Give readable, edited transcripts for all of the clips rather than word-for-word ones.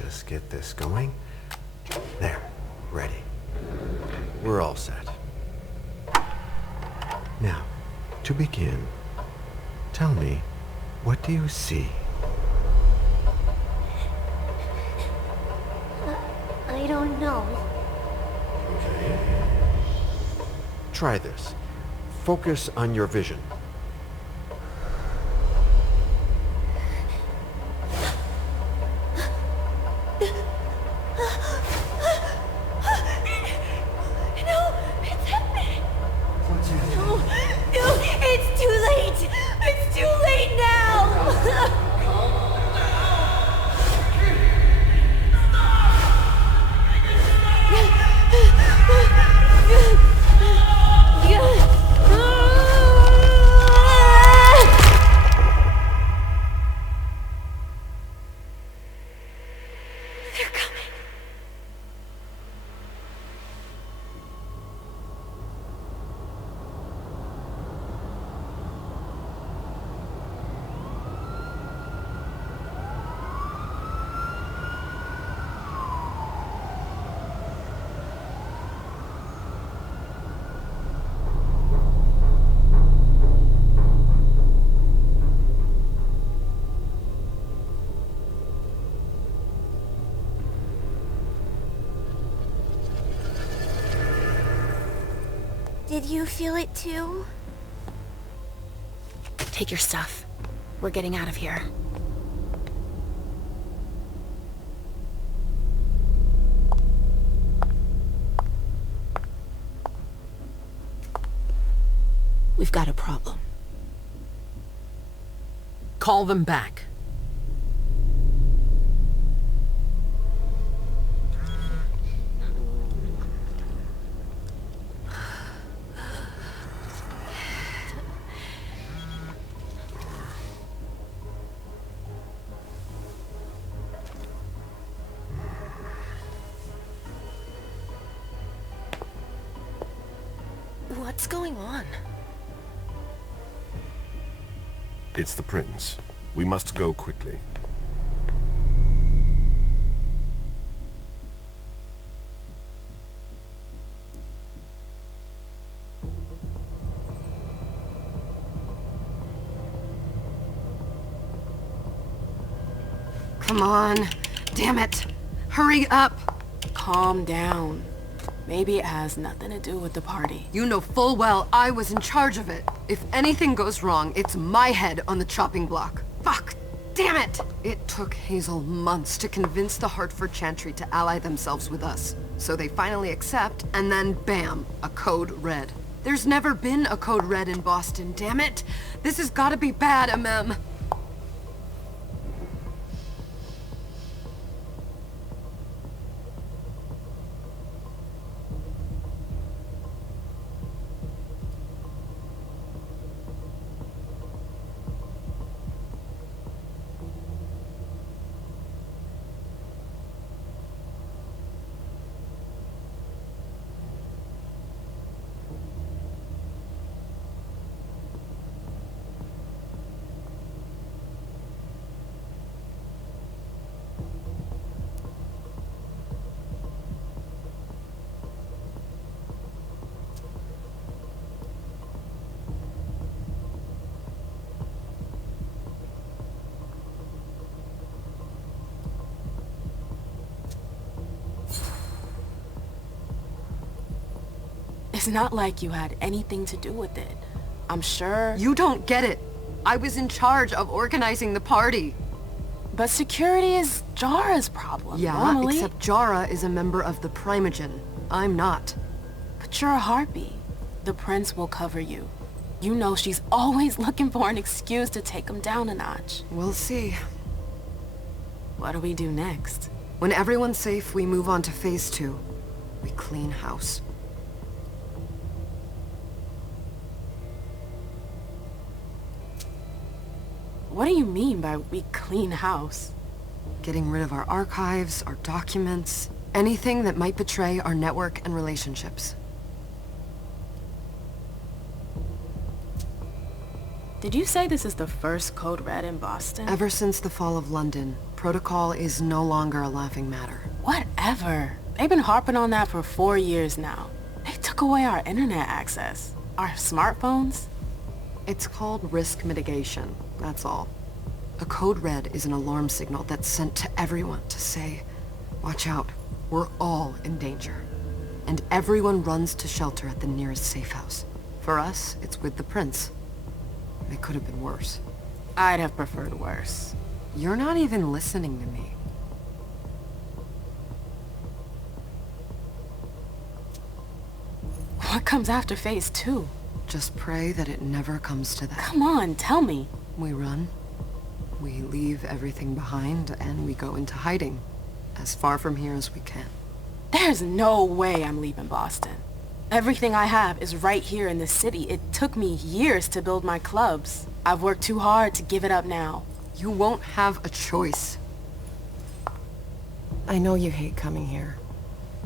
just get this going. There, ready. We're all set. Now, to begin, tell me, what do you see? I don't know. Okay. Try this. Focus on your vision. Did you feel it too? Take your stuff. We're getting out of here. We've got a problem. Call them back. What's going on? It's the prince. We must go quickly. Come on. Damn it. Hurry up. Calm down. Maybe it has nothing to do with the party. You know full well I was in charge of it. If anything goes wrong, it's my head on the chopping block. Fuck! Damn it! It took Hazel months to convince the Hartford Chantry to ally themselves with us. So they finally accept, and then bam, a code red. There's never been a code red in Boston, damn it! This has gotta be bad, MM. It's not like you had anything to do with it. I'm sure... You don't get it. I was in charge of organizing the party. But security is Jara's problem, Yeah, normally. except Jara is a member of the Primogen. I'm not. But you're a harpy. The prince will cover you. You know she's always looking for an excuse to take him down a notch. We'll see. What do we do next? When everyone's safe, we move on to phase 2. We clean house. What do you mean by we clean house? Getting rid of our archives, our documents, anything that might betray our network and relationships. Did you say this is the first Code Red in Boston? Ever since the fall of London, protocol is no longer a laughing matter. Whatever. They've been harping on that for 4 years now. They took away our internet access. Our smartphones. It's called risk mitigation, that's all. A code red is an alarm signal that's sent to everyone to say, watch out, we're all in danger. And everyone runs to shelter at the nearest safe house. For us, it's with the prince. It could have been worse. I'd have preferred worse. You're not even listening to me. What comes after phase 2? Just pray that it never comes to that. Come on, tell me. We run. We leave everything behind, and we go into hiding. As far from here as we can. There's no way I'm leaving Boston. Everything I have is right here in this city. It took me years to build my clubs. I've worked too hard to give it up now. You won't have a choice. I know you hate coming here.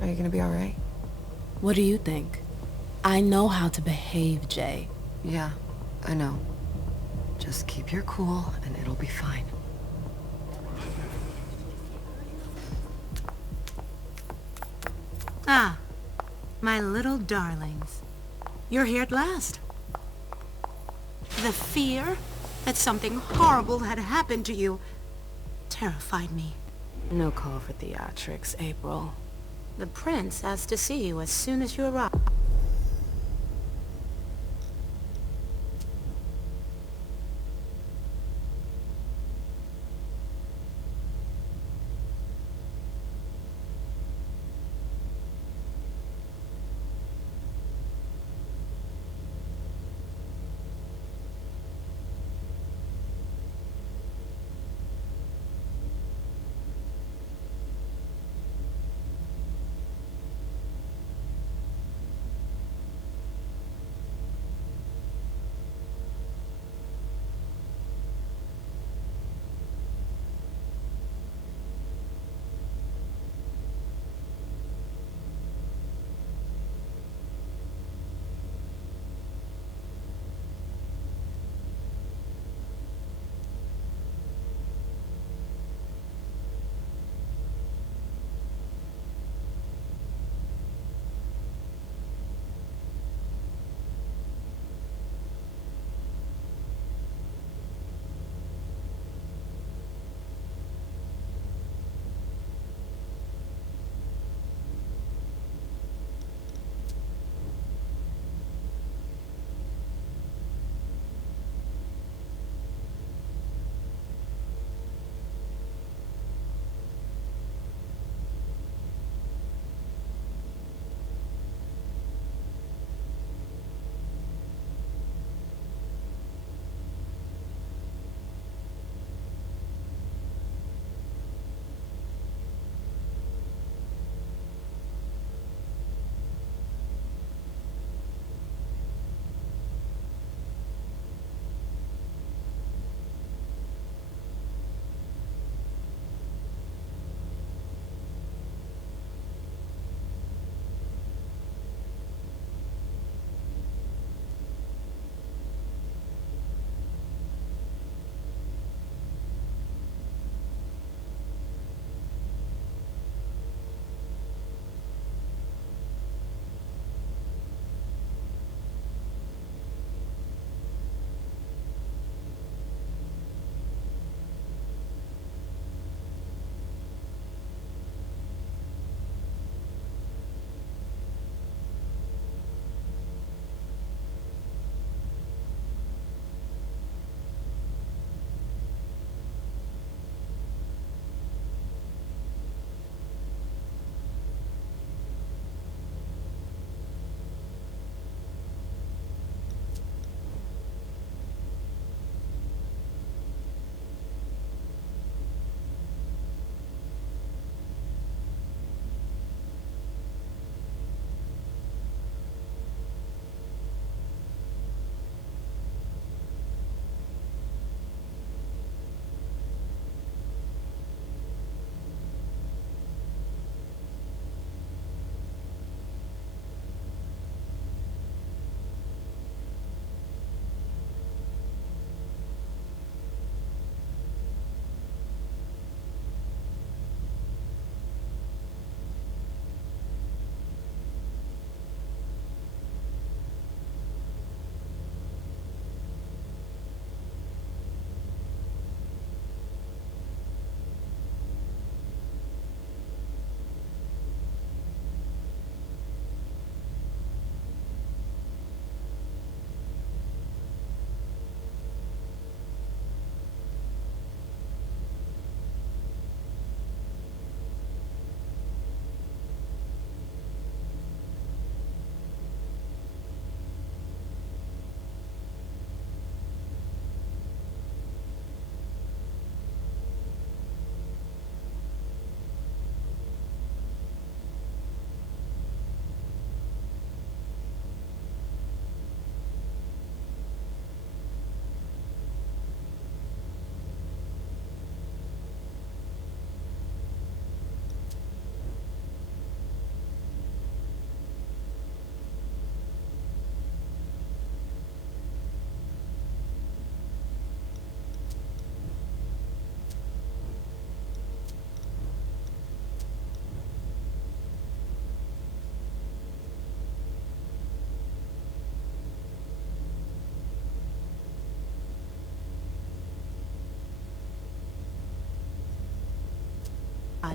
Are you gonna be alright? What do you think? I know how to behave, Jay. Yeah, I know. Just keep your cool, and it'll be fine. Ah, my little darlings. You're here at last. The fear that something horrible had happened to you terrified me. No call for theatrics, April. The prince asked to see you as soon as you arrived.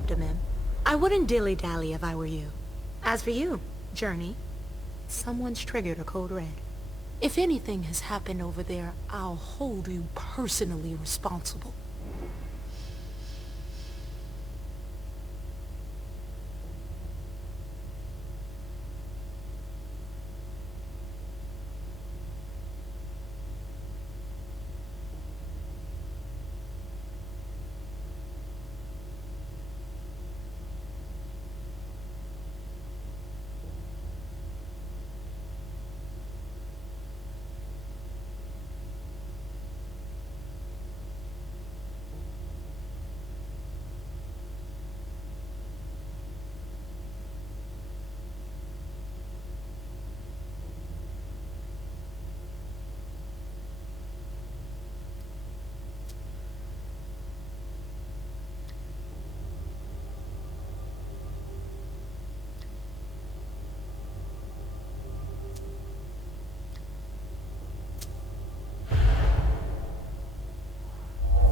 loved him. I wouldn't dilly-dally if I were you. As for you, Journey, someone's triggered a code red. If anything has happened over there, I'll hold you personally responsible.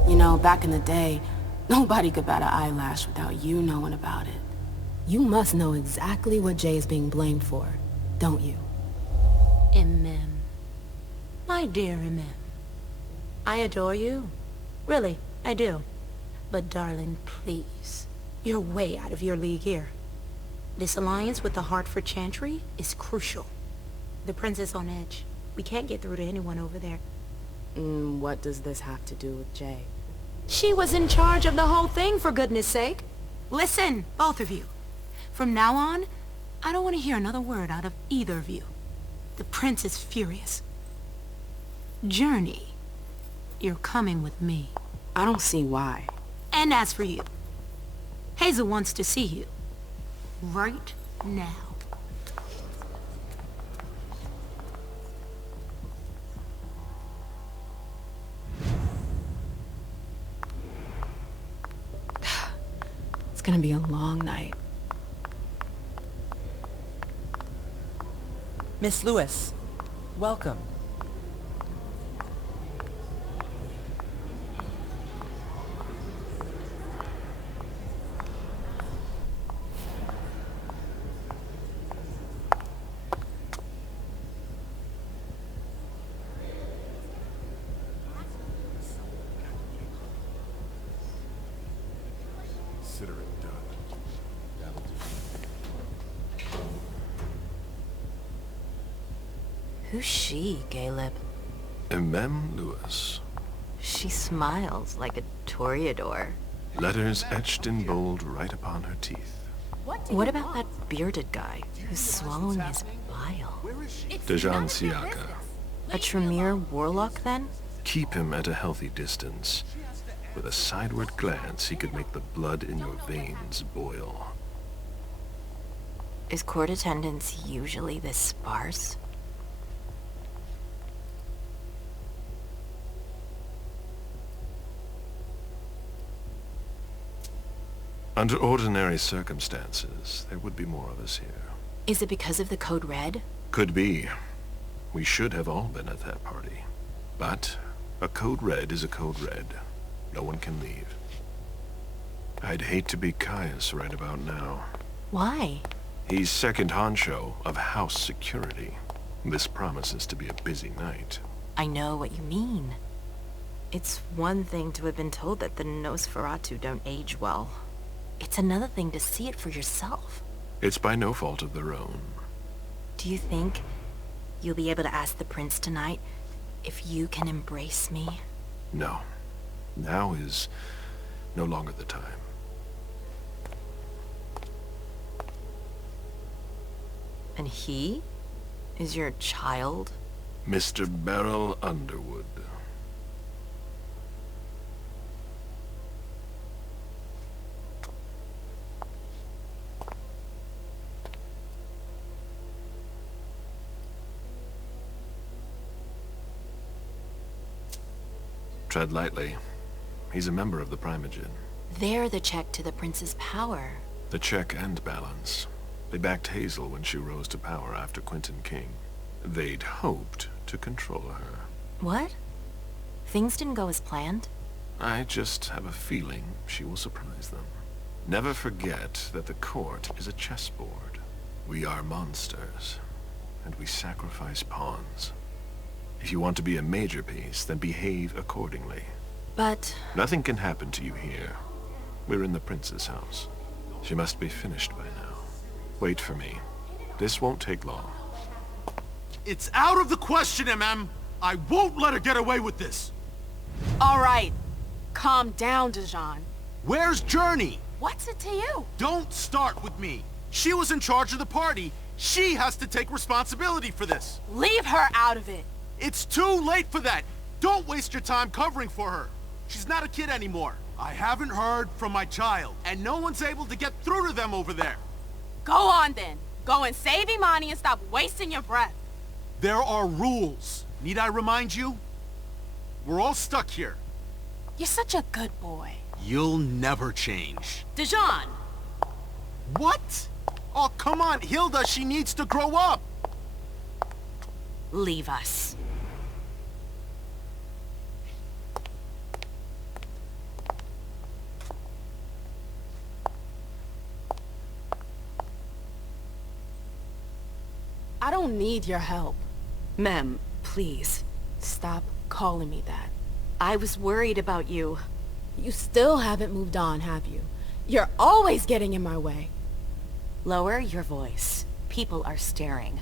You know, back in the day, nobody could bat an eyelash without you knowing about it. You must know exactly what Jay is being blamed for, don't you? Emem. My dear Emem. I adore you. Really, I do. But darling, please. You're way out of your league here. This alliance with the Hartford Chantry is crucial. The prince is on edge. We can't get through to anyone over there. What does this have to do with Jay? She was in charge of the whole thing, for goodness sake. Listen, both of you. From now on, I don't want to hear another word out of either of you. The prince is furious. Journey, you're coming with me. I don't see why. And as for you, Hazel wants to see you. Right now. It's gonna be a long night. Miss Lewis, welcome. Consider it done. That'll do. Who's she, Caleb? Emem Lewis. She smiles like a toreador. Letters etched in bold right upon her teeth. What about that bearded guy who's swallowing his bile? Dejan Siaka. A Tremere warlock, then? Keep him at a healthy distance. With a sideward glance, he could make the blood in your veins boil. Is court attendance usually this sparse? Under ordinary circumstances, there would be more of us here. Is it because of the Code Red? Could be. We should have all been at that party. But a Code Red is a Code Red. No one can leave. I'd hate to be Caius right about now. Why? He's second honcho of house security. This promises to be a busy night. I know what you mean. It's one thing to have been told that the Nosferatu don't age well. It's another thing to see it for yourself. It's by no fault of their own. Do you think you'll be able to ask the prince tonight if you can embrace me? No. Now is no longer the time. And he is your child? Mr. Beryl Underwood. Tread lightly. He's a member of the Primogen. They're the check to the prince's power. The check and balance. They backed Hazel when she rose to power after Quentin King. They'd hoped to control her. What? Things didn't go as planned? I just have a feeling she will surprise them. Never forget that the court is a chessboard. We are monsters, and we sacrifice pawns. If you want to be a major piece, then behave accordingly. But Nothing can happen to you here. We're in the prince's house. She must be finished by now. Wait for me. This won't take long. It's out of the question, MM! I won't let her get away with this! All right. Calm down, Dijon. Where's Journey? What's it to you? Don't start with me. She was in charge of the party. She has to take responsibility for this. Leave her out of it. It's too late for that. Don't waste your time covering for her. She's not a kid anymore. I haven't heard from my child, and no one's able to get through to them over there. Go on then. Go and save Imani and stop wasting your breath. There are rules. Need I remind you? We're all stuck here. You're such a good boy. You'll never change. Dijon! What? Oh, come on, Hilda, she needs to grow up. leave us. I don't need your help. Mem, please. Stop calling me that. I was worried about you. You still haven't moved on, have you? You're always getting in my way. Lower your voice. People are staring.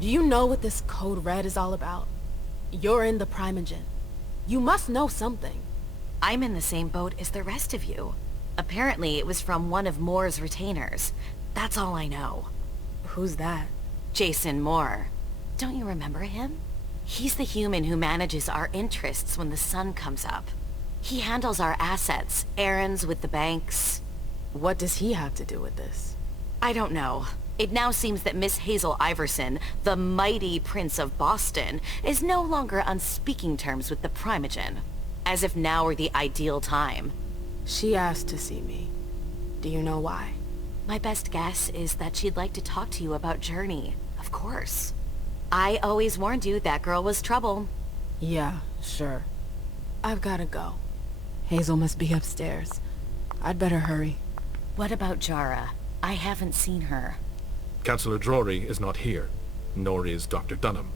Do you know what this Code Red is all about? You're in the Primogen. You must know something. I'm in the same boat as the rest of you. Apparently, it was from one of Moore's retainers. That's all I know. Who's that? Jason Moore. Don't you remember him? He's the human who manages our interests when the sun comes up. He handles our assets, errands with the banks. What does he have to do with this? I don't know. It now seems that Miss Hazel Iverson, the mighty Prince of Boston, is no longer on speaking terms with the Primogen. As if now were the ideal time. She asked to see me. Do you know why? My best guess is that she'd like to talk to you about Journey, of course. I always warned you that girl was trouble. Yeah, sure. I've gotta go. Hazel must be upstairs. I'd better hurry. What about Jara? I haven't seen her. Councillor Drury is not here, nor is Dr. Dunham.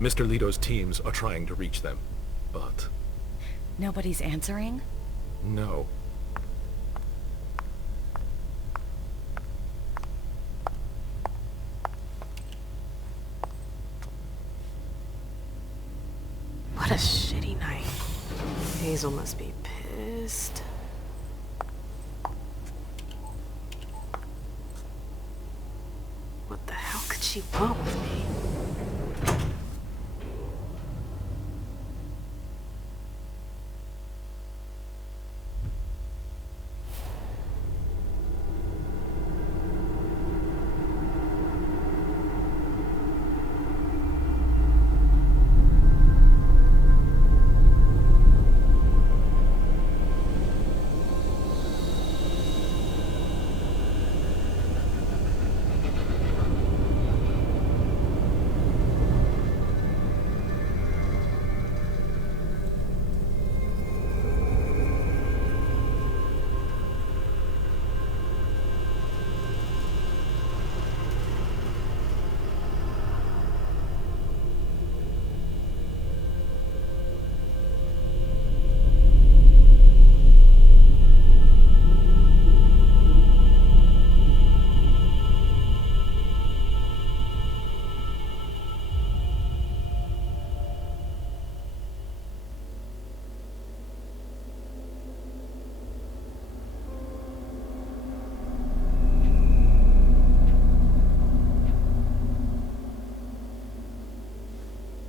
Mr. Leto's teams are trying to reach them, but... Nobody's answering? no. What a shitty night. Hazel must be pissed. What the hell could she want with me?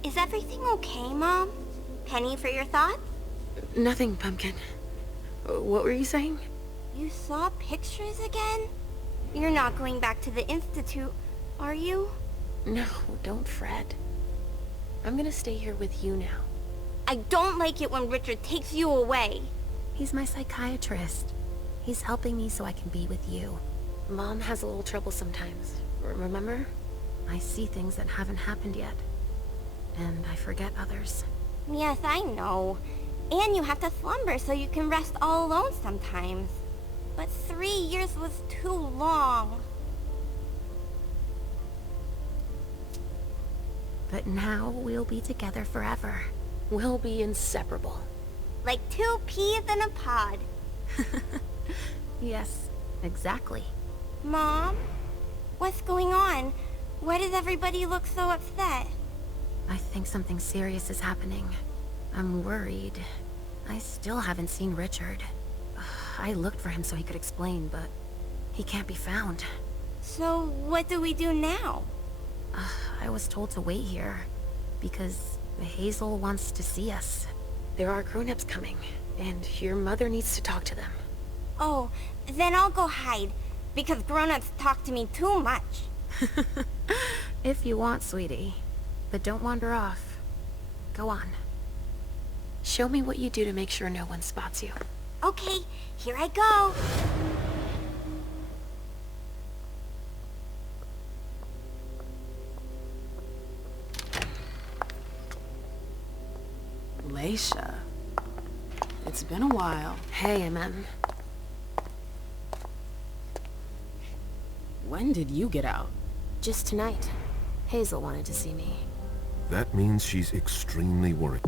Is everything okay, Mom? Penny for your thoughts? Nothing, Pumpkin. What were you saying? You saw pictures again? You're not going back to the Institute, are you? No, don't fret. I'm gonna stay here with you now. I don't like it when Richard takes you away. He's my psychiatrist. He's helping me so I can be with you. Mom has a little trouble sometimes, remember? I see things that haven't happened yet. And I forget others. Yes, I know. And you have to slumber so you can rest all alone sometimes. But 3 years was too long. But now we'll be together forever. We'll be inseparable. Like 2 peas in a pod. Yes, exactly. Mom? What's going on? Why does everybody look so upset? I think something serious is happening. I'm worried. I still haven't seen Richard. I looked for him so he could explain, but he can't be found. So what do we do now? I was told to wait here, because Hazel wants to see us. There are grown-ups coming, and your mother needs to talk to them. Oh, then I'll go hide, because grown-ups talk to me too much. If you want, sweetie. But don't wander off. Go on. Show me what you do to make sure no one spots you. Okay, here I go. Leisha. It's been a while. Hey, MM. When did you get out? Just tonight. Hazel wanted to see me. That means she's extremely worried.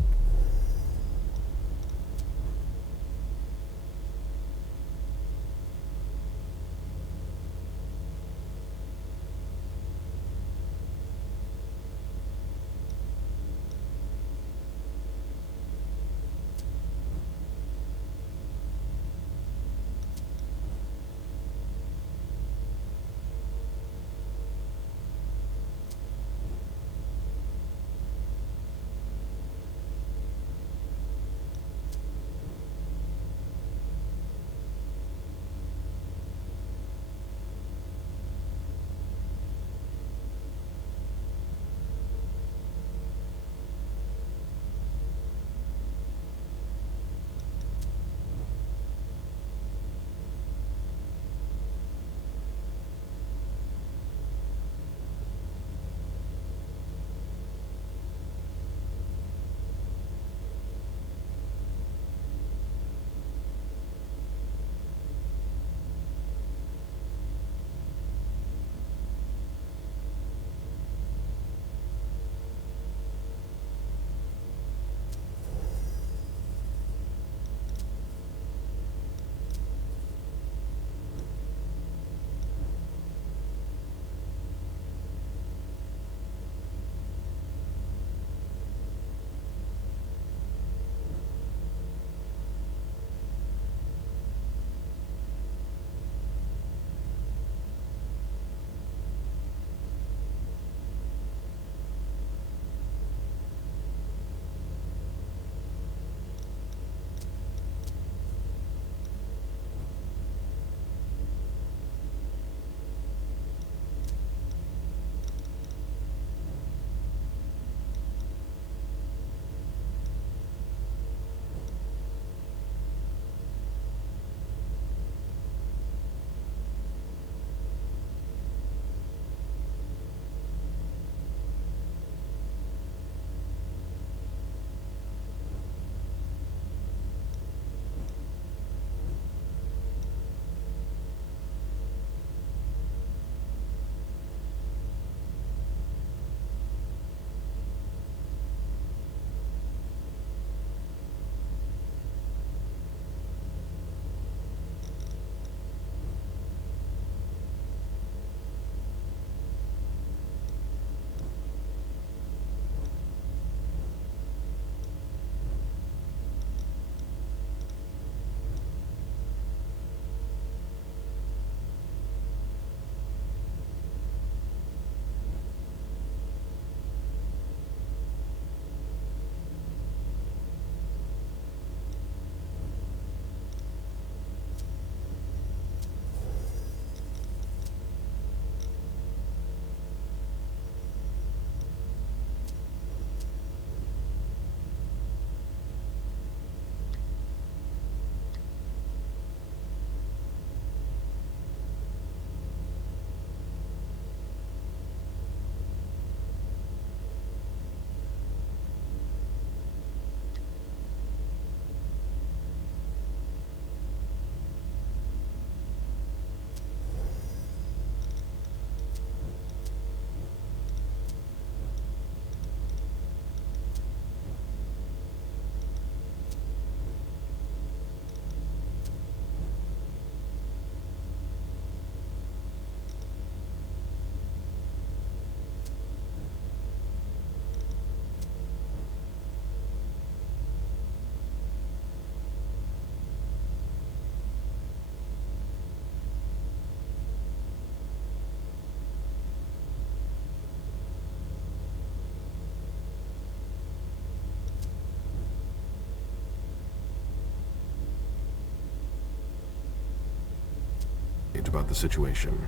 about the situation.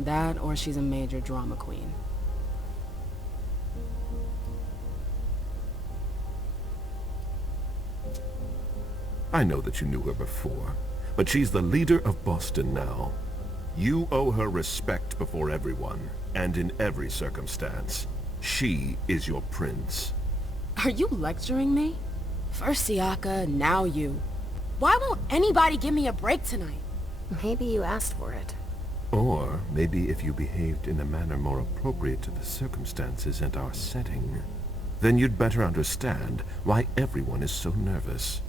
That, or she's a major drama queen. I know that you knew her before, but she's the leader of Boston now. You owe her respect before everyone, and in every circumstance. She is your prince. Are you lecturing me? First Siaka, now you. Why won't anybody give me a break tonight? Maybe you asked for it. Or maybe if you behaved in a manner more appropriate to the circumstances and our setting, then you'd better understand why everyone is so nervous.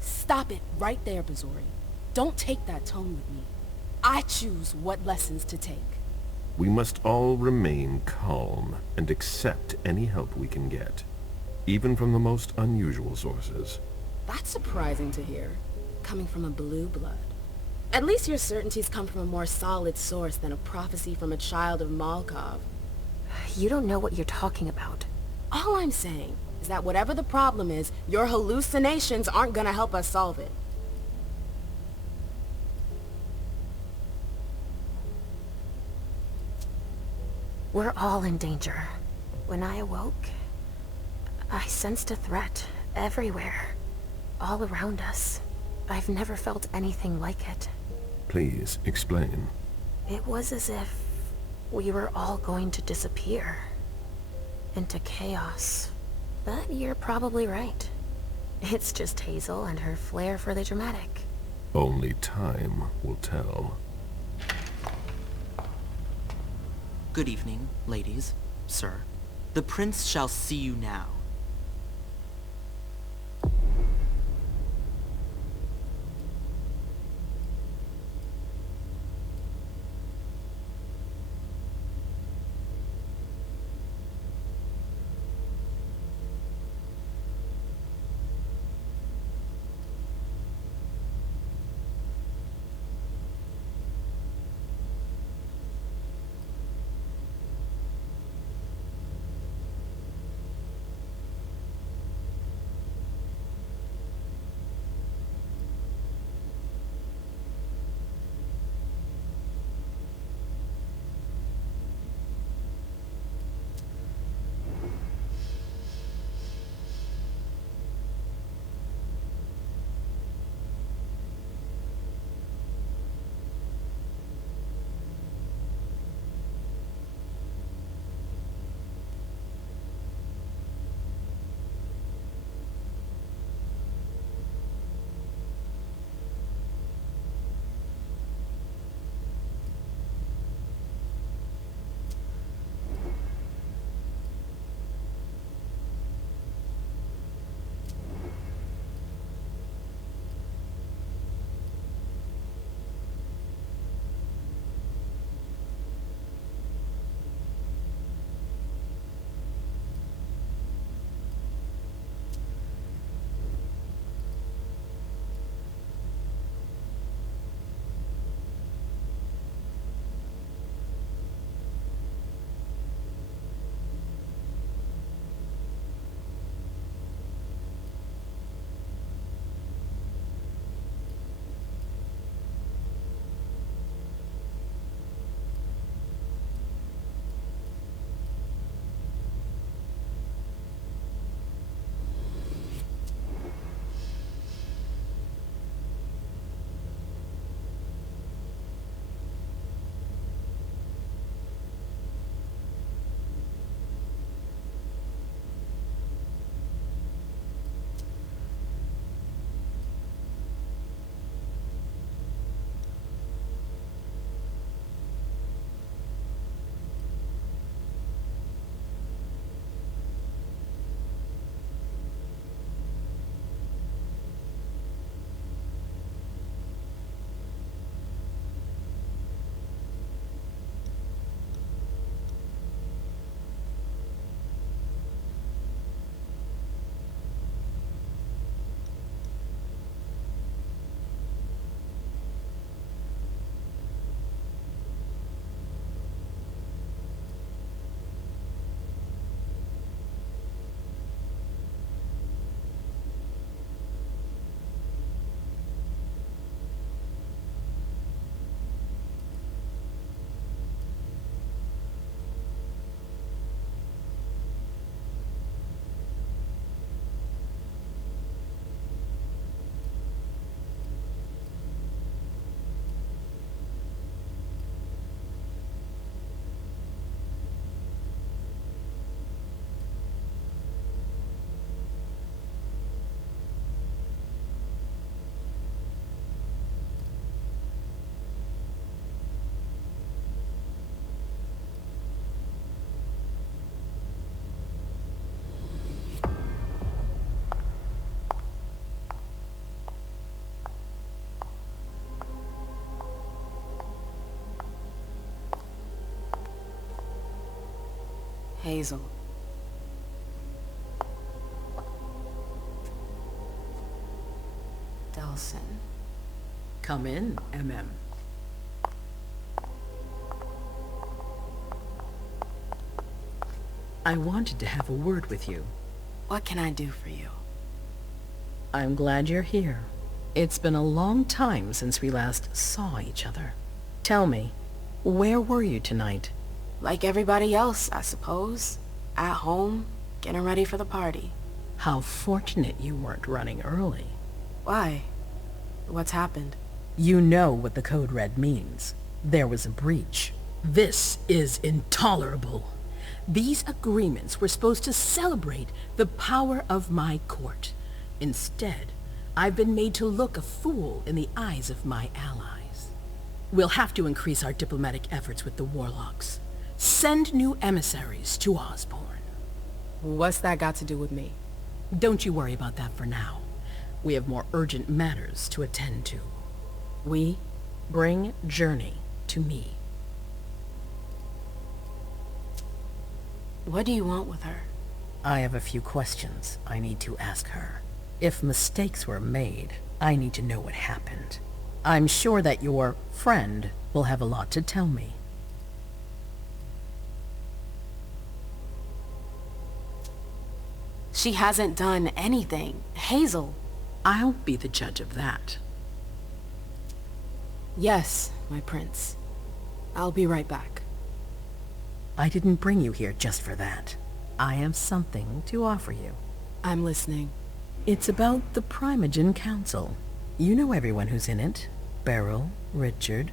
Stop it right there, Bazori. Don't take that tone with me. I choose what lessons to take. We must all remain calm and accept any help we can get, even from the most unusual sources. That's surprising to hear, coming from a blue blood. At least your certainties come from a more solid source than a prophecy from a child of Malkov. You don't know what you're talking about. All I'm saying is that whatever the problem is, your hallucinations aren't gonna help us solve it. We're all in danger. When I awoke, I sensed a threat everywhere, all around us. I've never felt anything like it. Please, explain. It was as if we were all going to disappear into chaos. But you're probably right. It's just Hazel and her flair for the dramatic. Only time will tell. Good evening, ladies, sir. The prince shall see you now. Hazel. Delsin. Come in, MM. I wanted to have a word with you. What can I do for you? I'm glad you're here. It's been a long time since we last saw each other. Tell me, where were you tonight? Like everybody else, I suppose. At home, getting ready for the party. How fortunate you weren't running early. Why? What's happened? You know what the Code Red means. There was a breach. This is intolerable. These agreements were supposed to celebrate the power of my court. Instead, I've been made to look a fool in the eyes of my allies. We'll have to increase our diplomatic efforts with the Warlocks. Send new emissaries to Osborne. What's that got to do with me? Don't you worry about that for now. We have more urgent matters to attend to. We? Bring Journey to me. What do you want with her? I have a few questions I need to ask her. If mistakes were made, I need to know what happened. I'm sure that your friend will have a lot to tell me. She hasn't done anything. Hazel. I'll be the judge of that. Yes, my prince. I'll be right back. I didn't bring you here just for that. I have something to offer you. I'm listening. It's about the Primogen Council. You know everyone who's in it. Beryl, Richard,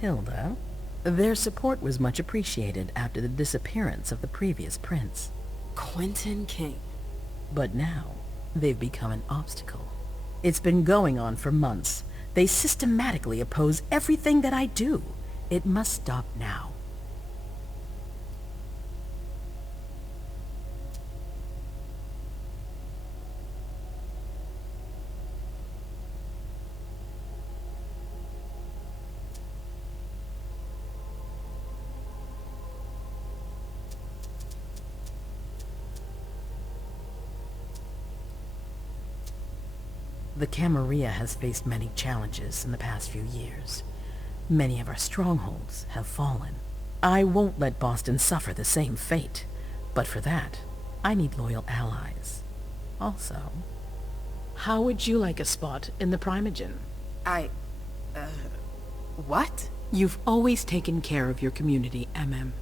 Hilda. Their support was much appreciated after the disappearance of the previous prince. Quentin King. But now, they've become an obstacle. It's been going on for months. They systematically oppose everything that I do. It must stop now. The Camarilla has faced many challenges in the past few years. Many of our strongholds have fallen. I won't let Boston suffer the same fate, but for that, I need loyal allies. Also, how would you like a spot in the Primogen? What? You've always taken care of your community, MM,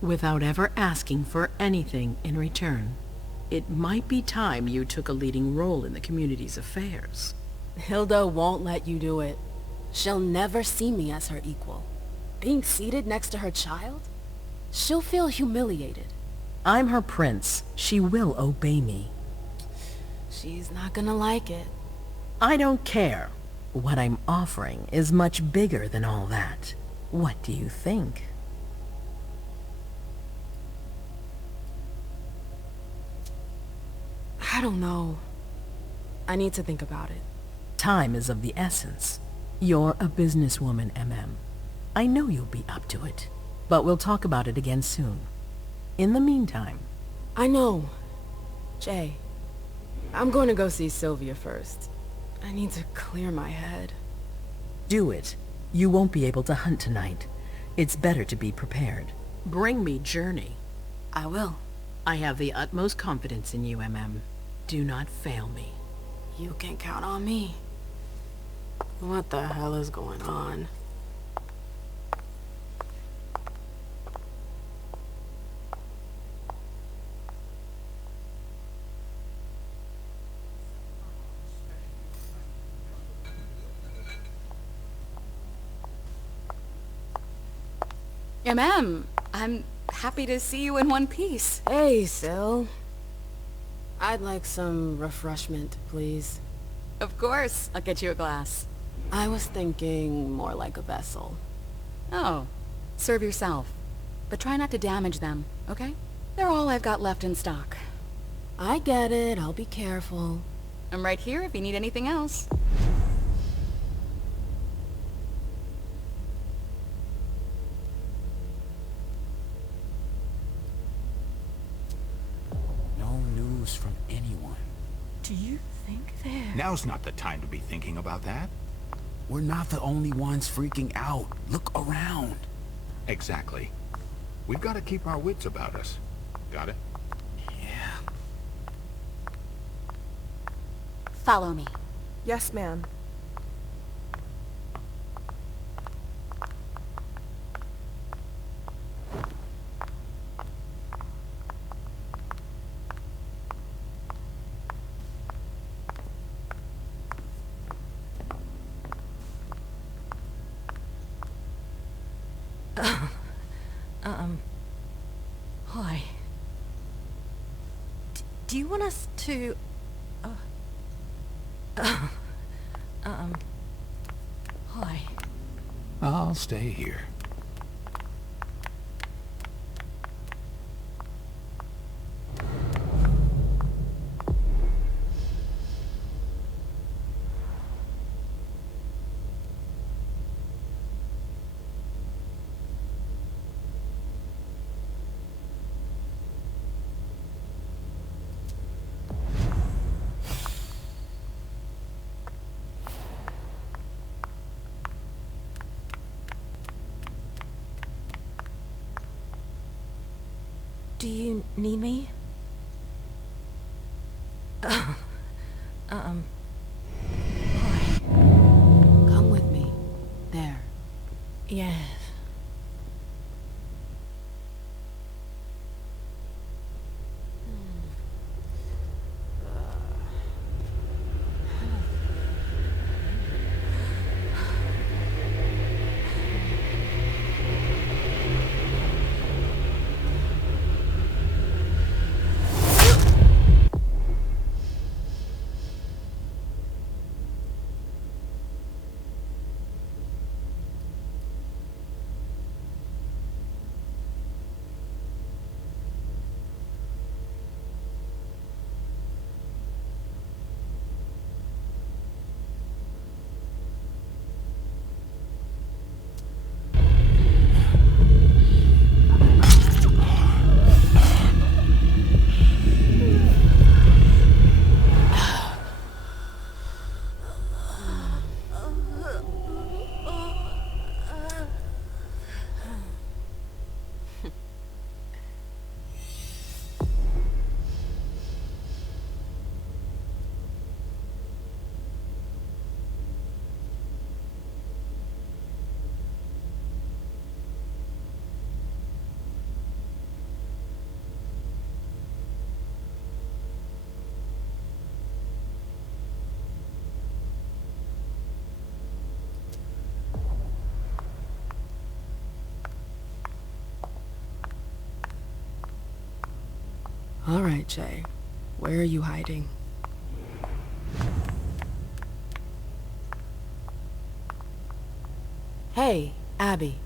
without ever asking for anything in return. It might be time you took a leading role in the community's affairs. Hilda won't let you do it. She'll never see me as her equal. Being seated next to her child? She'll feel humiliated. I'm her prince. She will obey me. She's not gonna like it. I don't care. What I'm offering is much bigger than all that. What do you think? I don't know. I need to think about it. Time is of the essence. You're a businesswoman, MM. I know you'll be up to it. But we'll talk about it again soon. In the meantime... I know. Jay, I'm going to go see Sylvia first. I need to clear my head. Do it. You won't be able to hunt tonight. It's better to be prepared. Bring me Journey. I will. I have the utmost confidence in you, MM. Do not fail me. You can count on me. What the hell is going on? I'm happy to see you in one piece. Hey, Syl. I'd like some refreshment, please. Of course. I'll get you a glass. I was thinking more like a vessel. Oh. Serve yourself. But try not to damage them, okay? They're all I've got left in stock. I get it. I'll be careful. I'm right here if you need anything else. Do you think they're... Now's not the time to be thinking about that. We're not the only ones freaking out. Look around. Exactly. We've got to keep our wits about us. Got it? Yeah. Follow me. Yes, ma'am. Hi. Do you want us to... Hi. I'll stay here. Do you need me? Hi. Come with me. There. Yes. All right, Jay. Where are you hiding? Hey, Abby.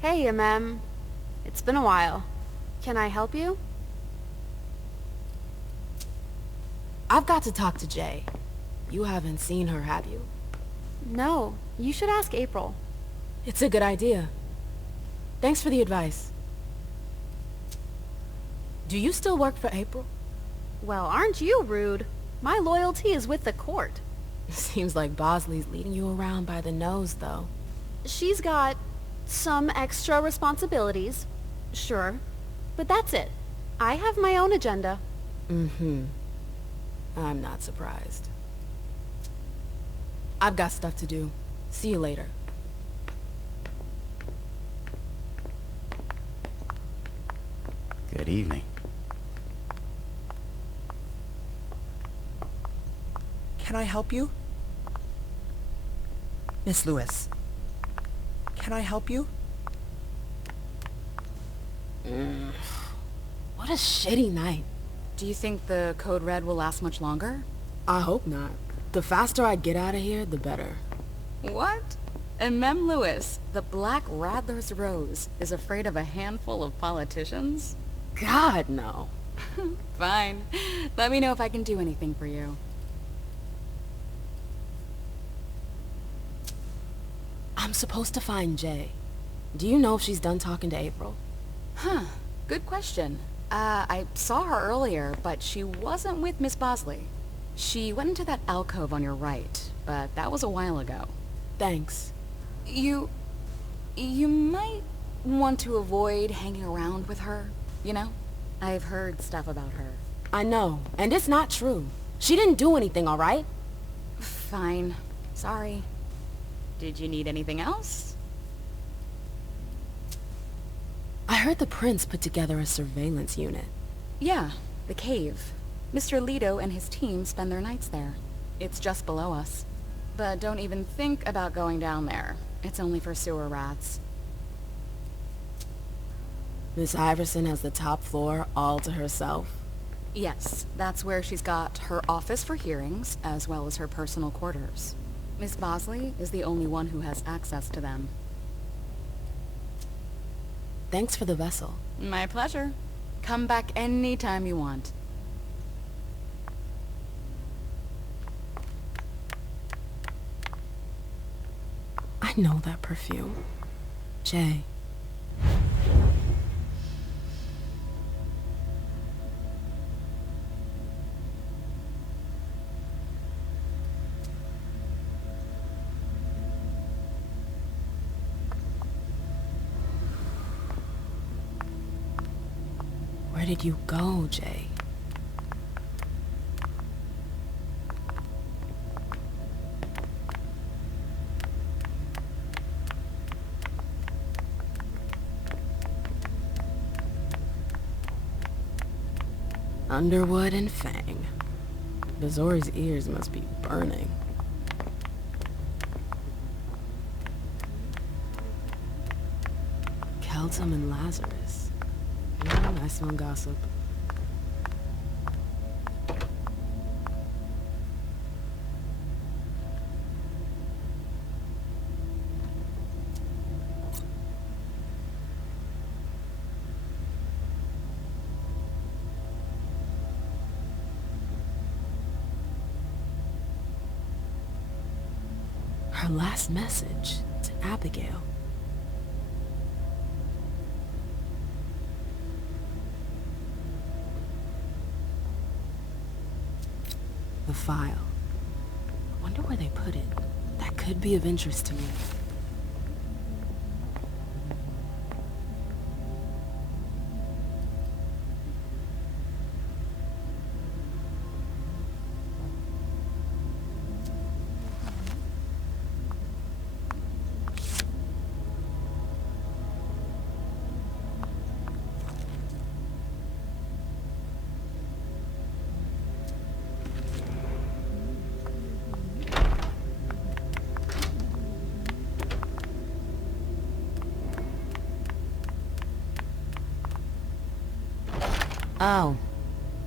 Hey, Mem. It's been a while. Can I help you? I've got to talk to Jay. You haven't seen her, have you? No. You should ask April. It's a good idea. Thanks for the advice. Do you still work for April? Well, aren't you rude? My loyalty is with the court. Seems like Bosley's leading you around by the nose, though. She's got some extra responsibilities, sure, but that's it. I have my own agenda. Mm-hmm. I'm not surprised. I've got stuff to do. See you later. Good evening. Can I help you? Miss Lewis. Can I help you? What a shitty night. Do you think the Code Red will last much longer? I hope not. The faster I get out of here, the better. What? And Mem Lewis, the Black Rattler's Rose, is afraid of a handful of politicians? God, no. Fine. Let me know if I can do anything for you. I'm supposed to find Jay. Do you know if she's done talking to April? Huh. Good question. I saw her earlier, but she wasn't with Miss Bosley. She went into that alcove on your right, but that was a while ago. Thanks. You might want to avoid hanging around with her, you know? I've heard stuff about her. I know, and it's not true. She didn't do anything, all right? Fine. Sorry. Did you need anything else? I heard the prince put together a surveillance unit. Yeah, the cave. Mr. Leto and his team spend their nights there. It's just below us. But don't even think about going down there. It's only for sewer rats. Miss Iverson has the top floor all to herself? Yes, that's where she's got her office for hearings, as well as her personal quarters. Miss Bosley is the only one who has access to them. Thanks for the vessel. My pleasure. Come back anytime you want. I know that perfume. Jay. Where did you go, Jay? Underwood and Fang. Bazori's ears must be burning. Keltum and Lazarus. I smell gossip. Her last message to Abigail. The file. I wonder where they put it. That could be of interest to me. Oh,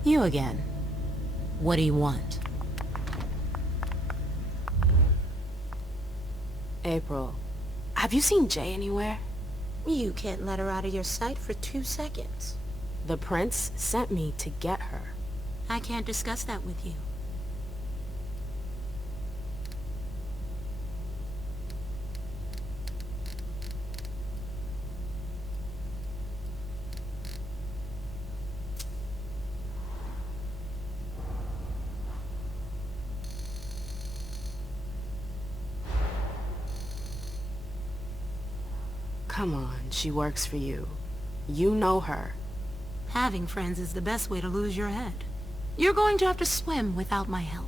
you again. What do you want? April, have you seen Jay anywhere? You can't let her out of your sight for 2 seconds. The prince sent me to get her. I can't discuss that with you. Come on, she works for you. You know her. Having friends is the best way to lose your head. You're going to have to swim without my help.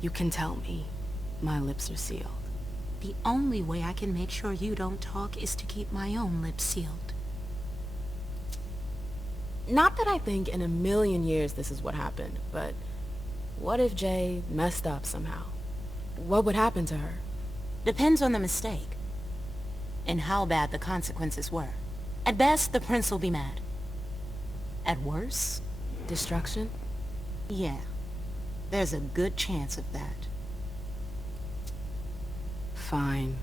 You can tell me. My lips are sealed. The only way I can make sure you don't talk is to keep my own lips sealed. Not that I think in a million years this is what happened, but what if Jay messed up somehow? What would happen to her? Depends on the mistake. And how bad the consequences were. At best, the prince will be mad. At worst, destruction? Yeah. There's a good chance of that. Fine.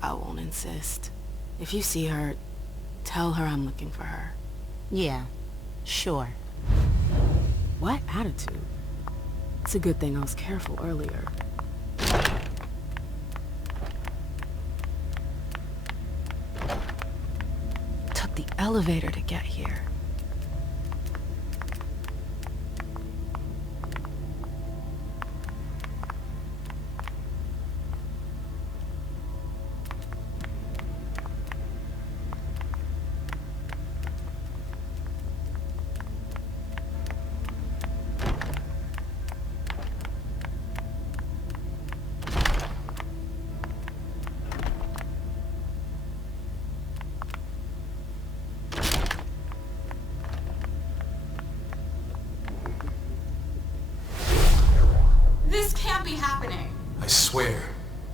I won't insist. If you see her, tell her I'm looking for her. Yeah, sure. What attitude? It's a good thing I was careful earlier. Took the elevator to get here.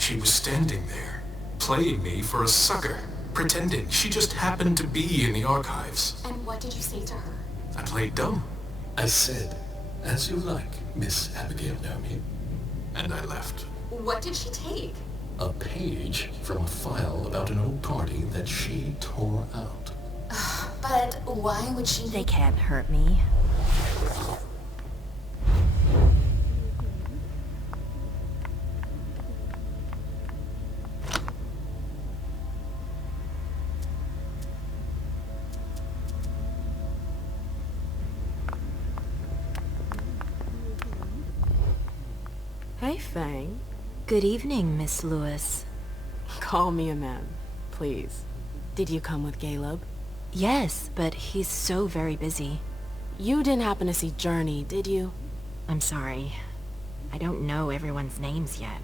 She was standing there, playing me for a sucker, pretending she just happened to be in the archives. And what did you say to her? I played dumb. I said, "As you like, Miss Abigail Naomi." And I left. What did she take? A page from a file about an old party that she tore out. But why would she... They can't hurt me. Hey, Fang. Good evening, Miss Lewis. Call me a ma'am, please. Did you come with Caleb? Yes, but he's so very busy. You didn't happen to see Journey, did you? I'm sorry. I don't know everyone's names yet.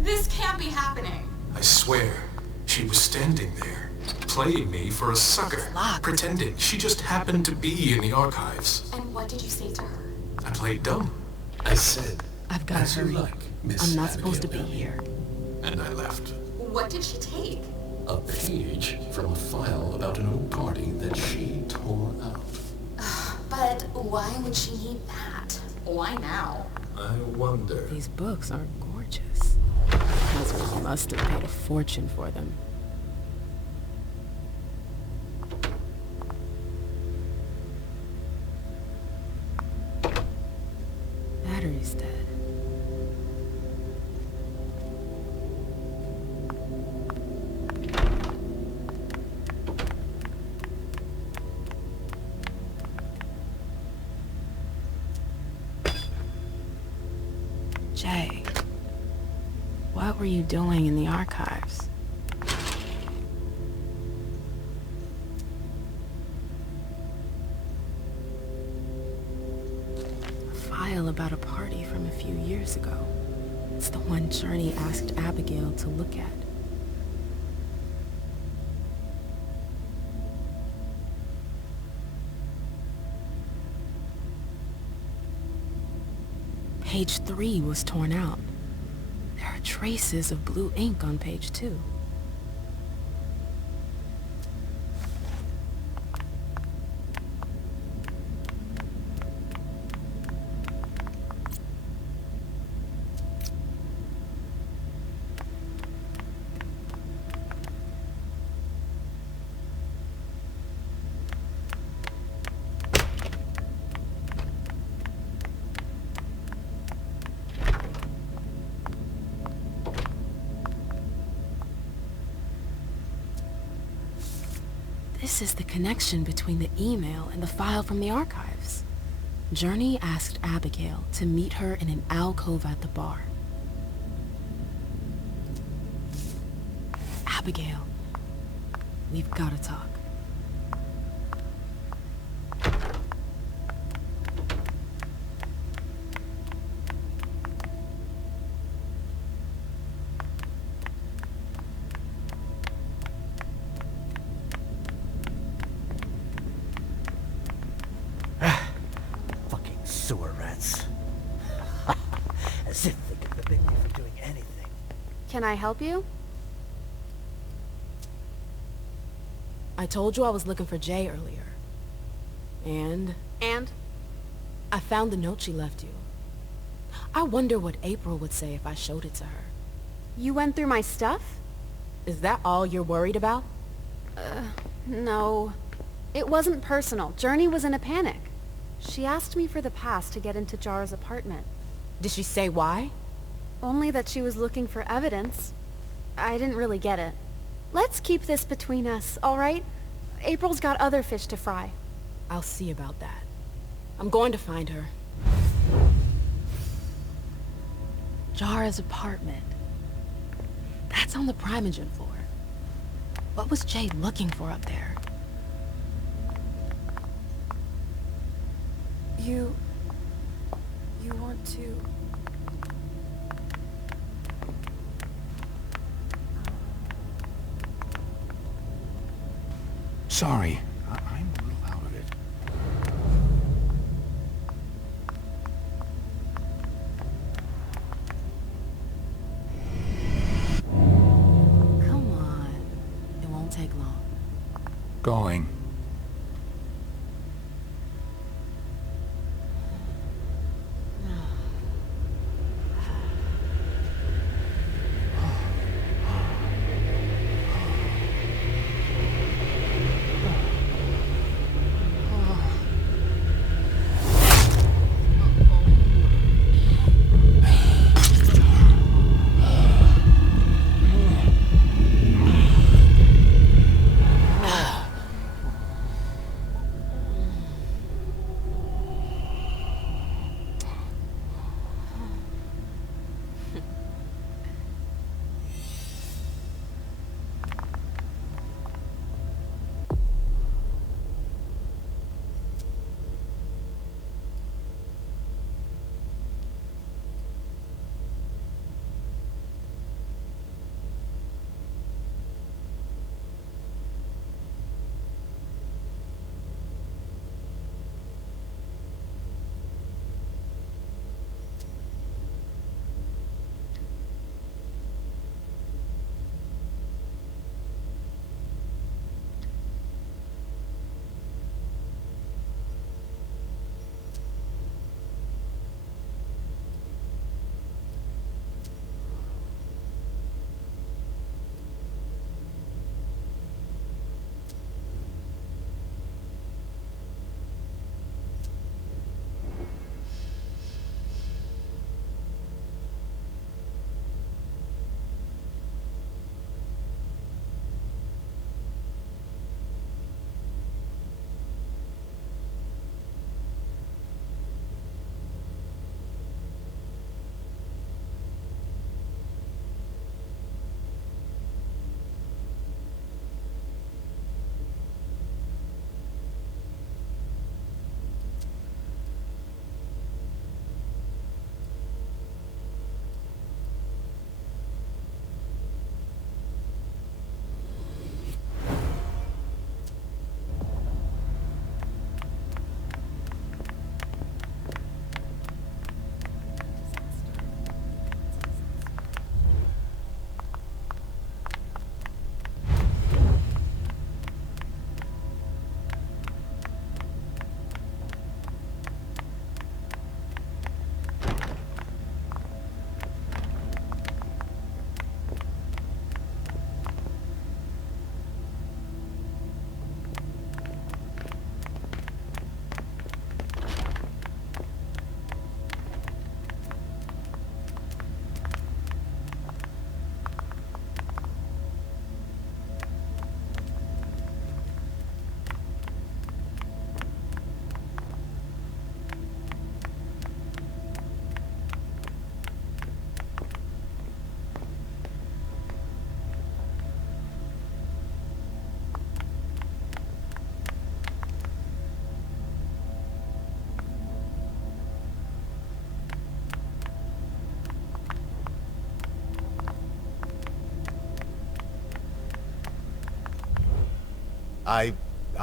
This can't be happening. I swear, she was standing there, playing me for a sucker, pretending she just happened to be in the archives. And what did you say to her? I played dumb. I said, I've got to "As you hurry. like, Miss I'm not Abigail supposed to be Naomi." here. And I left. What did she take? A page from a file about an old party that she tore out. But why would she need that? Why now? I wonder. These books are gorgeous. Husband must have paid a fortune for them. Battery's dead. Jay, what were you doing in the archives? A file about a party from a few years ago. It's the one Journey asked Abigail to look at. Page 3 was torn out. There are traces of blue ink on page 2. This is the connection between the email and the file from the archives. Journey asked Abigail to meet her in an alcove at the bar. Abigail, we've got to talk. Sewer rats. As if they could forbid me from doing anything. Can I help you? I told you I was looking for Jay earlier. And? I found the note she left you. I wonder what April would say if I showed it to her. You went through my stuff? Is that all you're worried about? No. It wasn't personal. Journey was in a panic. She asked me for the pass to get into Jara's apartment. Did she say why? Only that she was looking for evidence. I didn't really get it. Let's keep this between us, all right? April's got other fish to fry. I'll see about that. I'm going to find her. Jara's apartment. That's on the Primogen floor. What was Jay looking for up there? You want to... Sorry, going.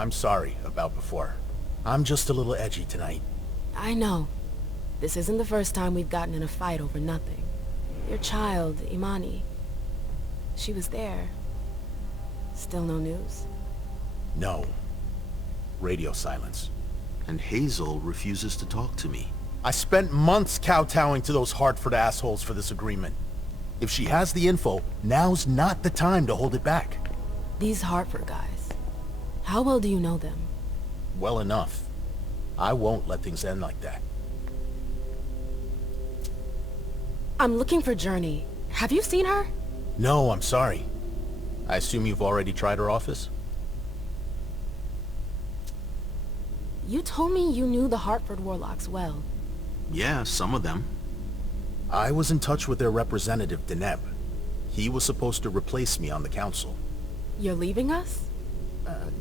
I'm sorry about before. I'm just a little edgy tonight. I know. This isn't the first time we've gotten in a fight over nothing. Your child, Imani. She was there. Still no news? No. Radio silence. And Hazel refuses to talk to me. I spent months kowtowing to those Hartford assholes for this agreement. If she has the info, now's not the time to hold it back. These Hartford guys. How well do you know them? Well enough. I won't let things end like that. I'm looking for Journey. Have you seen her? No, I'm sorry. I assume you've already tried her office? You told me you knew the Hartford Warlocks well. Yeah, some of them. I was in touch with their representative, Deneb. He was supposed to replace me on the council. You're leaving us?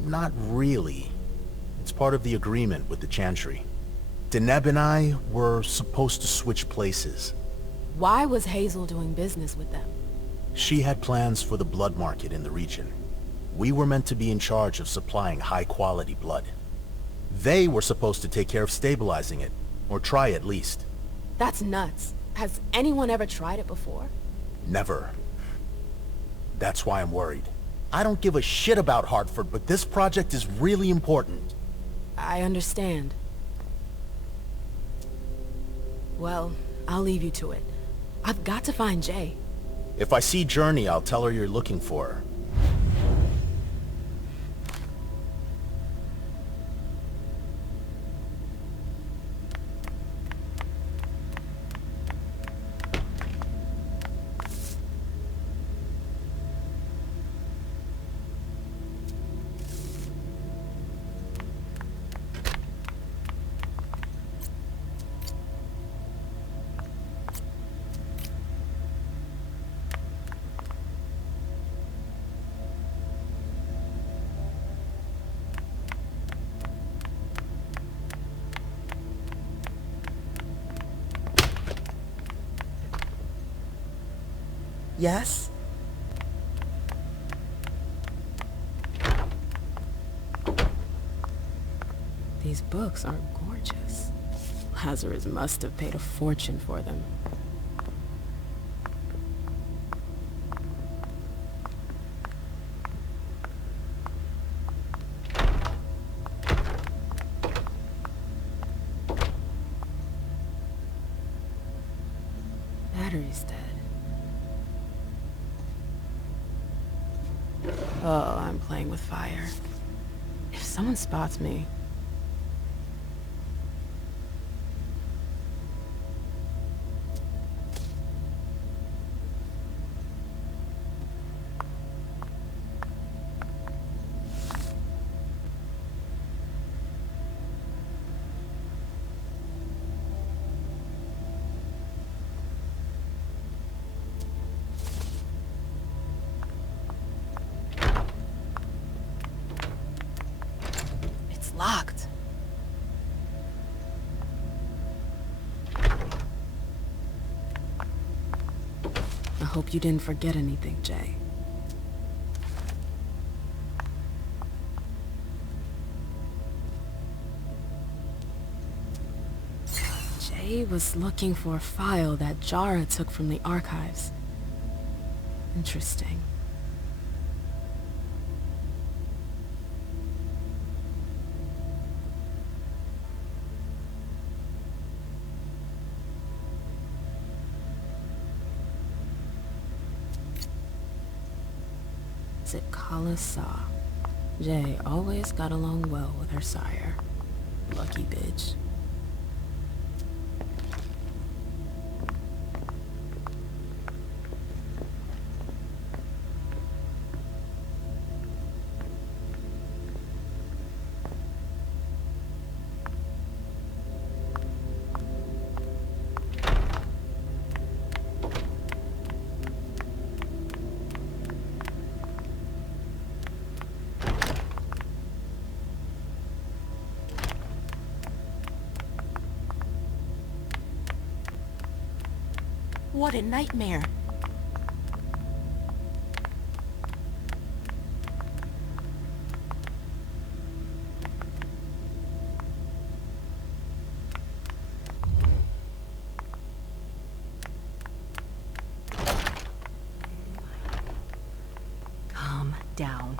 Not really. It's part of the agreement with the Chantry. Deneb and I were supposed to switch places. Why was Hazel doing business with them? She had plans for the blood market in the region. We were meant to be in charge of supplying high-quality blood. They were supposed to take care of stabilizing it, or try at least. That's nuts. Has anyone ever tried it before? Never. That's why I'm worried. I don't give a shit about Hartford, but this project is really important. I understand. Well, I'll leave you to it. I've got to find Jay. If I see Journey, I'll tell her you're looking for her. Yes? These books are gorgeous. Lazarus must have paid a fortune for them. Battery's dead. Oh, I'm playing with fire. If someone spots me... Locked. I hope you didn't forget anything, Jay. Jay was looking for a file that Jara took from the archives. Interesting. Kala saw. Jay always got along well with her sire. Lucky bitch. What a nightmare. Calm down.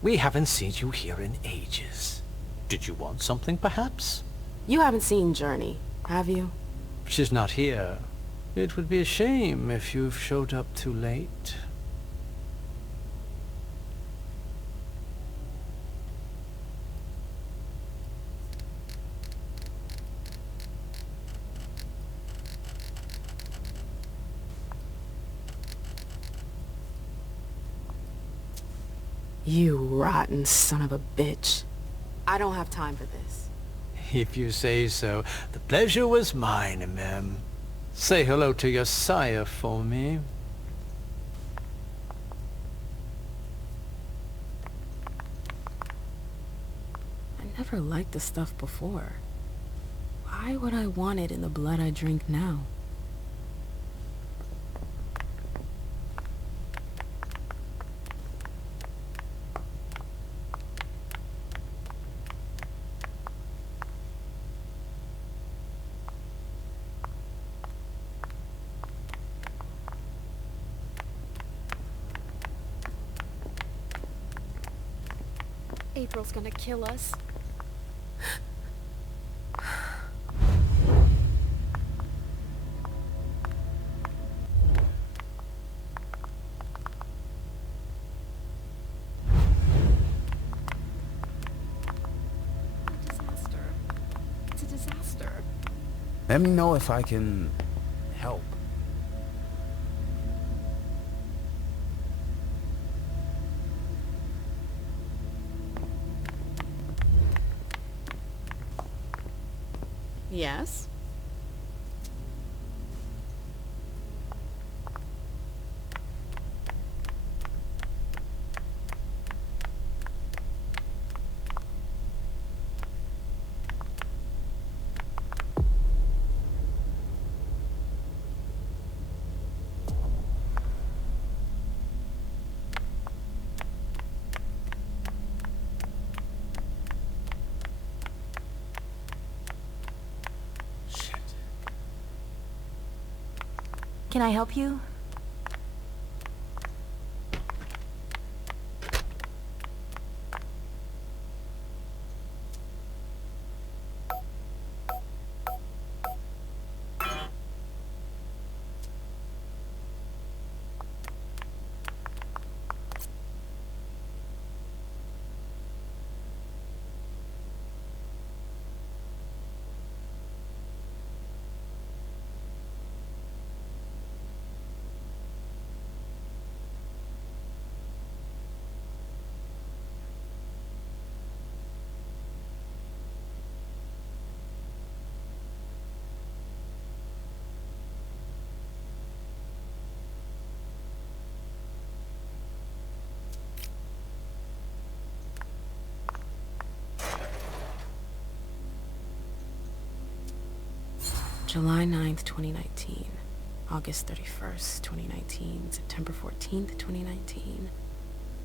We haven't seen you here in ages. Did you want something, perhaps? You haven't seen Journey, have you? She's not here. It would be a shame if you've showed up too late. You rotten son of a bitch. I don't have time for this. If you say so. The pleasure was mine, Mem. Say hello to your sire for me. never liked the stuff before. Why would I want it in the blood I drink now? April's gonna kill us. Disaster. It's a disaster. Let me know if I can help. Yes? Can I help you? July 9th, 2019. August 31st, 2019. September 14th, 2019.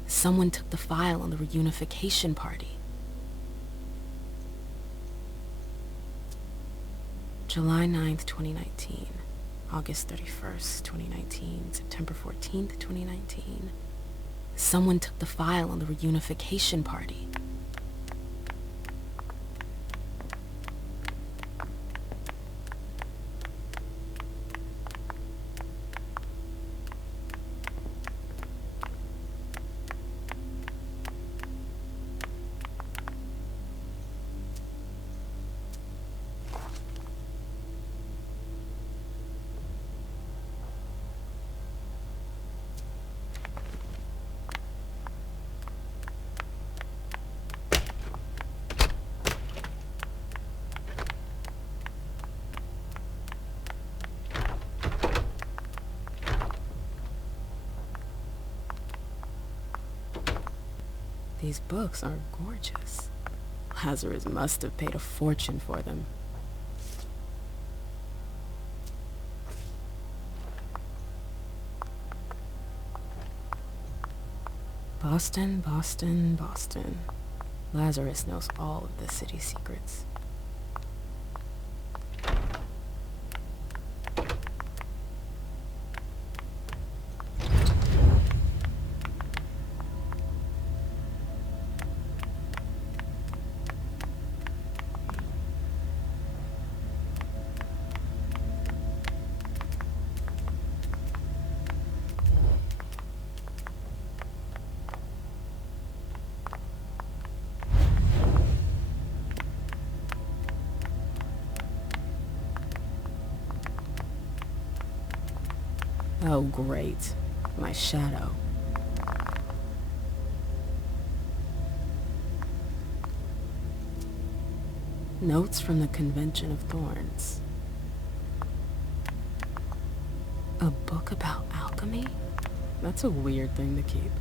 Someone took the file on the reunification party. July 9th, 2019. August 31st, 2019. September 14th, 2019. Someone took the file on the reunification party. These books are gorgeous. Lazarus must have paid a fortune for them. Boston, Boston, Boston. Lazarus knows all of the city's secrets. Oh, great. My shadow. Notes from the Convention of Thorns. A book about alchemy? That's a weird thing to keep.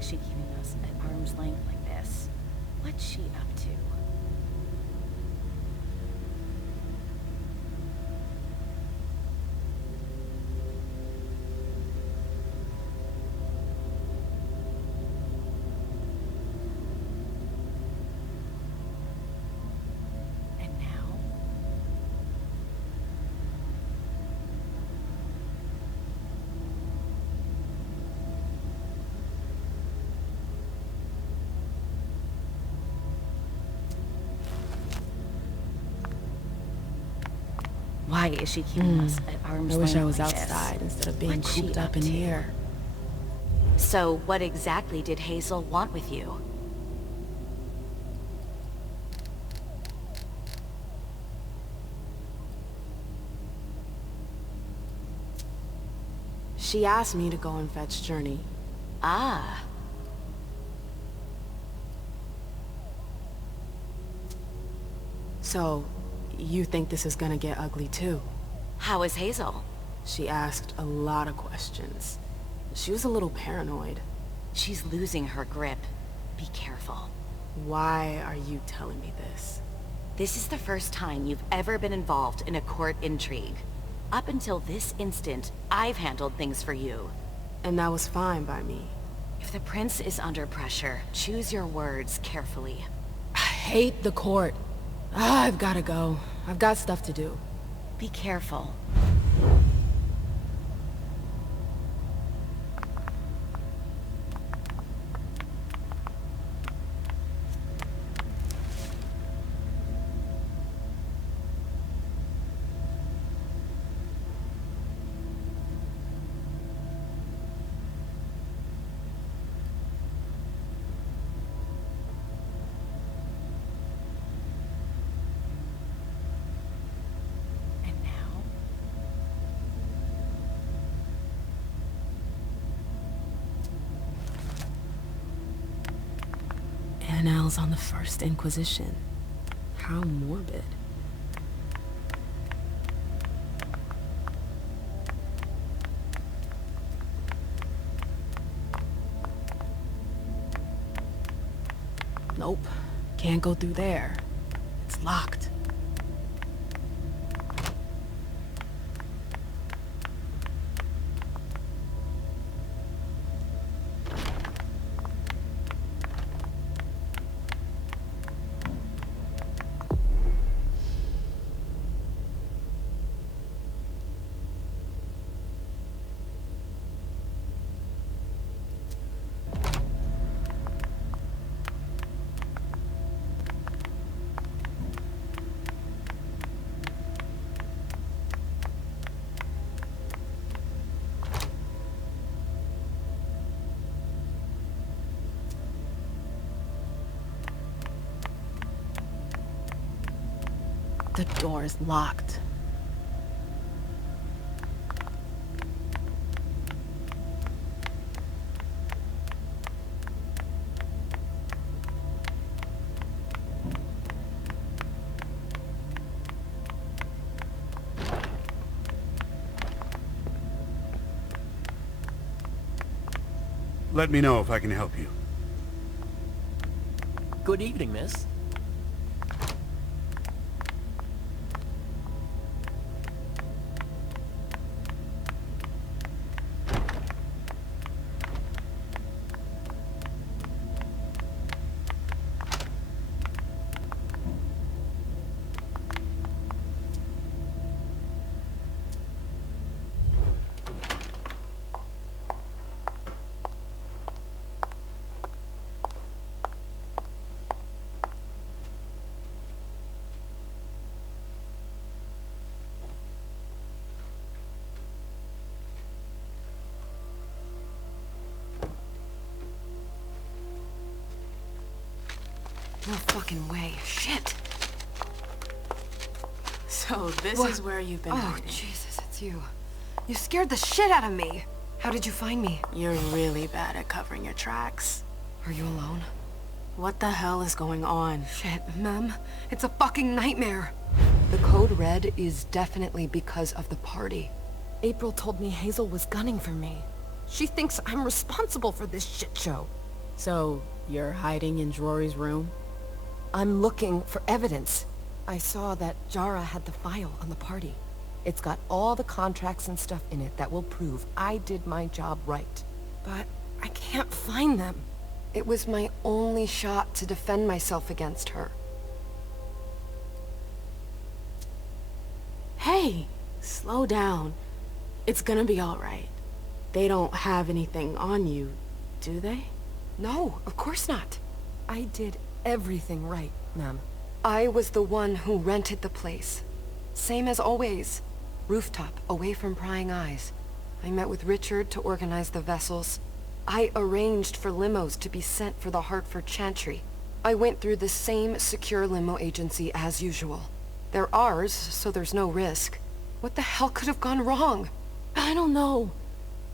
is she keeping us at arm's length like this? What's she up to? Why is she keeping us at arm's length? I wish I was like this? outside instead of being What's she cooped up in to? here. So, what exactly did Hazel want with you? She asked me to go and fetch Journey. Ah. So, you think this is gonna get ugly too? How is Hazel? She asked a lot of questions. She was a little paranoid. She's losing her grip. Be careful. Why are you telling me this? This is the first time you've ever been involved in a court intrigue. Up until this instant, I've handled things for you. And that was fine by me. If the prince is under pressure, choose your words carefully. I hate the court. I've gotta go. I've got stuff to do. Be careful. Annals on the First Inquisition. How morbid. Nope. Can't go through there. It's locked. The door is locked. Let me know if I can help you. Good evening, miss. No fucking way. Shit. So this What? is where you've been Oh, hiding. Jesus, it's you. You scared the shit out of me. How did you find me? You're really bad at covering your tracks. Are you alone? What the hell is going on? Shit, Mem. It's a fucking nightmare. The code red is definitely because of the party. April told me Hazel was gunning for me. She thinks I'm responsible for this shit show. So, you're hiding in Drury's room? I'm looking for evidence. I saw that Jara had the file on the party. It's got all the contracts and stuff in it that will prove I did my job right. But I can't find them. It was my only shot to defend myself against her. Hey, slow down. It's gonna be alright. They don't have anything on you, do they? No, of course not. I did everything right, ma'am. I was the one who rented the place. Same as always. Rooftop, away from prying eyes. I met with Richard to organize the vessels. I arranged for limos to be sent for the Hartford Chantry. I went through the same secure limo agency as usual. They're ours, so there's no risk. What the hell could have gone wrong? I don't know.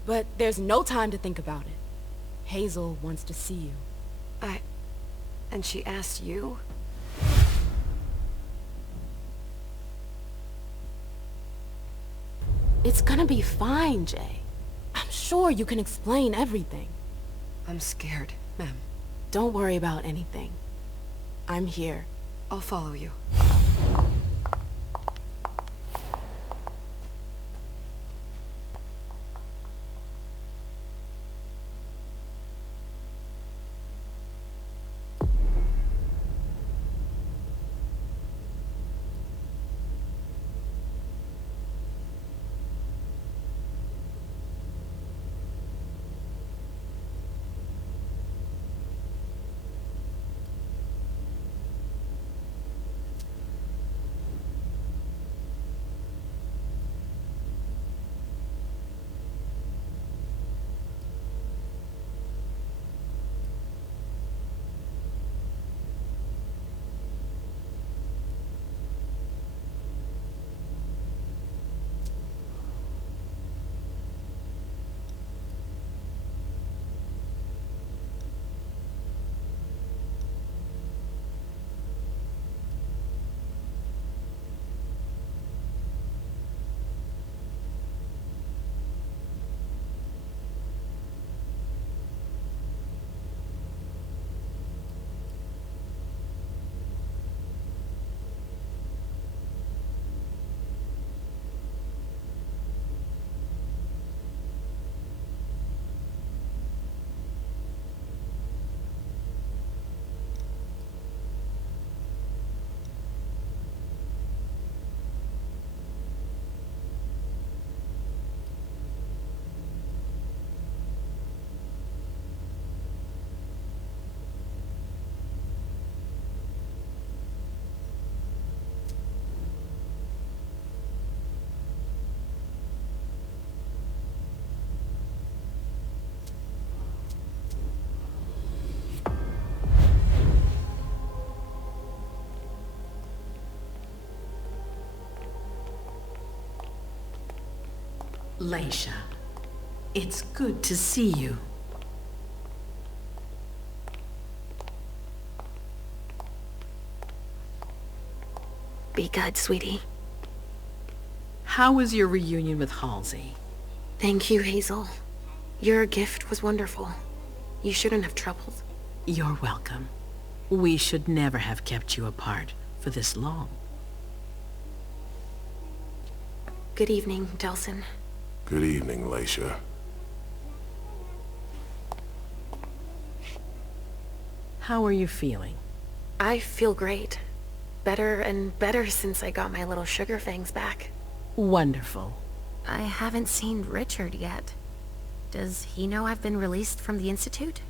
But there's no time to think about it. Hazel wants to see you. And she asked you? It's gonna be fine, Jay. I'm sure you can explain everything. I'm scared, ma'am. Don't worry about anything. I'm here. I'll follow you. Leisha, it's good to see you. Be good, sweetie. How was your reunion with Halsey? Thank you, Hazel. Your gift was wonderful. You shouldn't have troubled. You're welcome. We should never have kept you apart for this long. Good evening, Delsin. Good evening, Leisha. How are you feeling? I feel great. Better and better since I got my little sugar fangs back. Wonderful. I haven't seen Richard yet. Does he know I've been released from the Institute?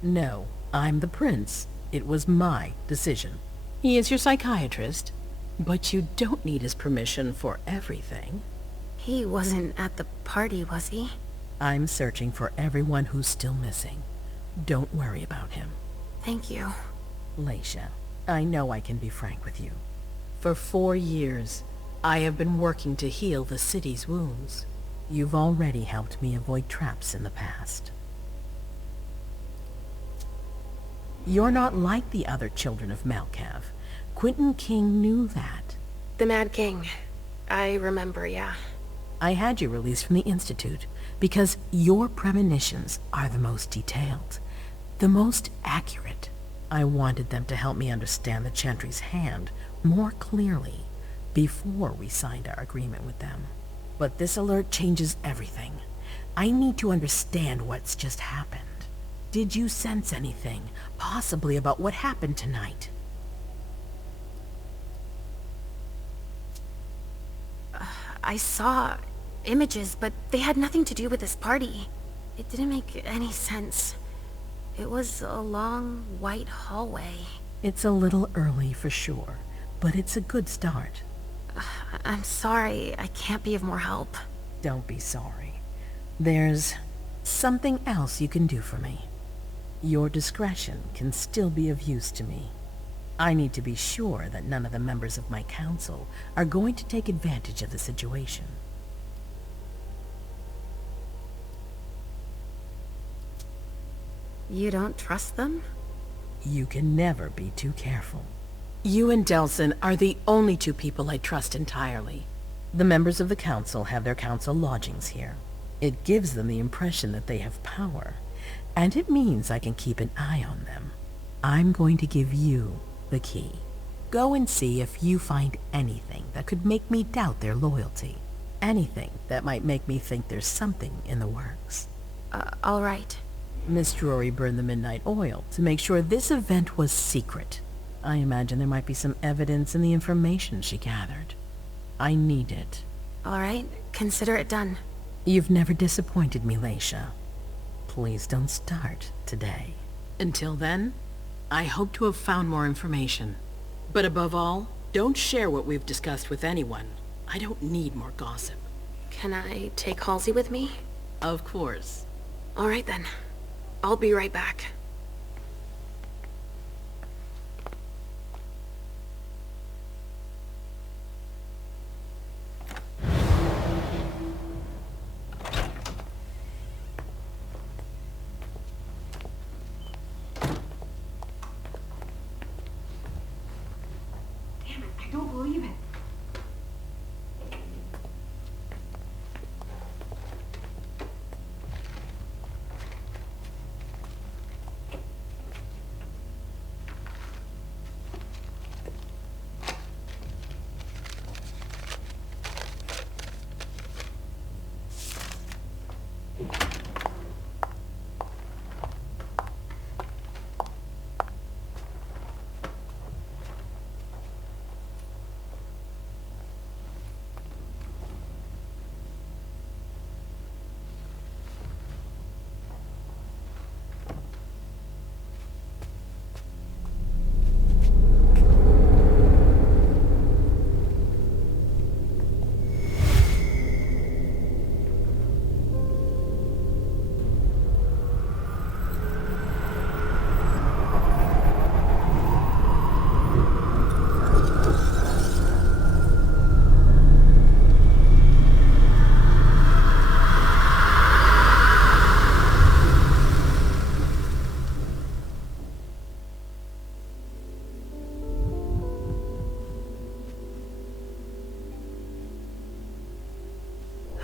No, I'm the prince. It was my decision. He is your psychiatrist, but you don't need his permission for everything. He wasn't at the party, was he? I'm searching for everyone who's still missing. Don't worry about him. Thank you. Leisha, I know I can be frank with you. For 4 years, I have been working to heal the city's wounds. You've already helped me avoid traps in the past. You're not like the other children of Malkav. Quentin King knew that. The Mad King. I remember, yeah. I had you released from the Institute because your premonitions are the most detailed. The most accurate. I wanted them to help me understand the Chantry's hand more clearly before we signed our agreement with them. But this alert changes everything. I need to understand what's just happened. Did you sense anything, possibly about what happened tonight? I saw images, but they had nothing to do with this party. It didn't make any sense. It was a long, white hallway. It's a little early for sure, but it's a good start. I'm sorry, I can't be of more help. Don't be sorry. There's something else you can do for me. Your discretion can still be of use to me. I need to be sure that none of the members of my council are going to take advantage of the situation. You don't trust them? You can never be too careful. You and Delson are the only two people I trust entirely. The members of the council have their council lodgings here. It gives them the impression that they have power, and it means I can keep an eye on them. I'm going to give you the key. Go and see if you find anything that could make me doubt their loyalty. Anything that might make me think there's something in the works. All right. Miss Drury burned the midnight oil to make sure this event was secret. I imagine there might be some evidence in the information she gathered. I need it. All right, consider it done. You've never disappointed me, Laisha. Please don't start today. Until then, I hope to have found more information. But above all, don't share what we've discussed with anyone. I don't need more gossip. Can I take Halsey with me? Of course. All right then. I'll be right back. Damn it, I don't believe it.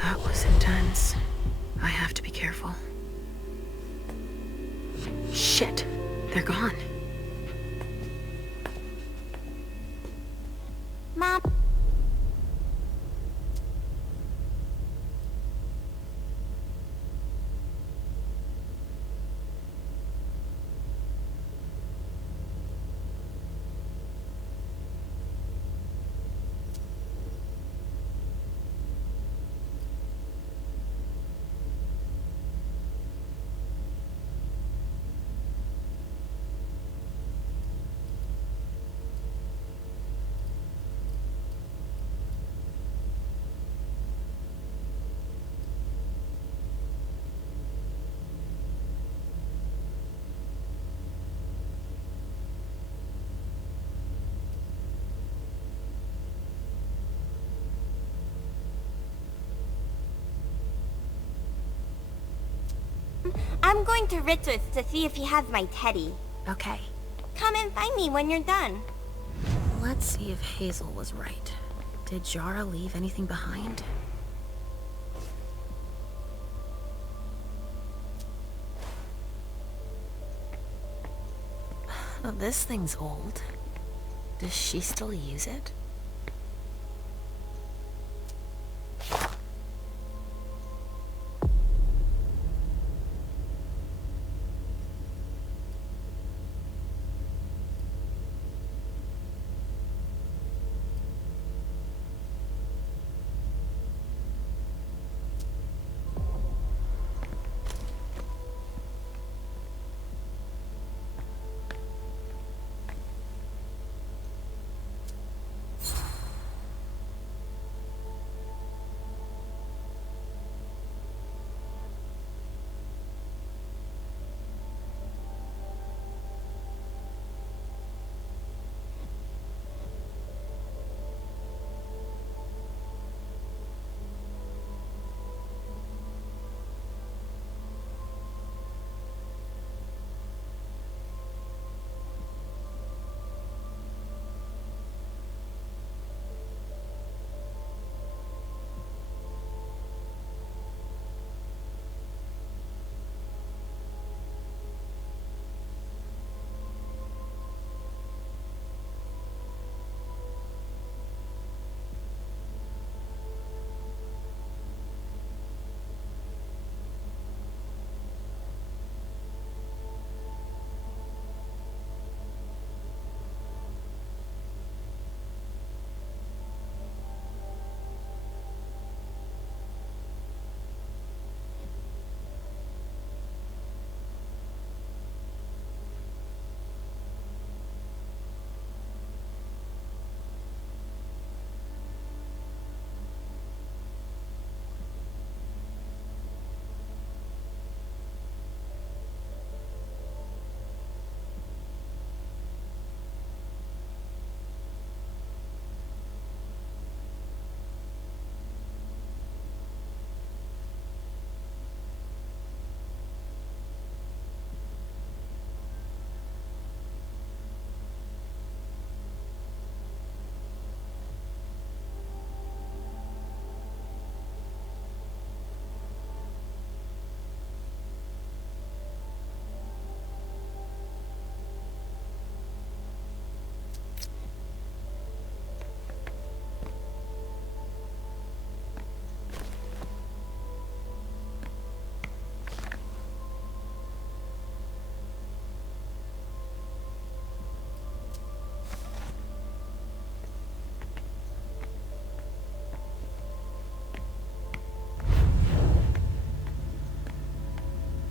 That was intense. I have to be careful. Shit, they're gone. Mom. I'm going to Ritz's to see if he has my teddy. Okay. Come and find me when you're done. Let's see if Hazel was right. Did Jara leave anything behind? Oh, this thing's old. Does she still use it?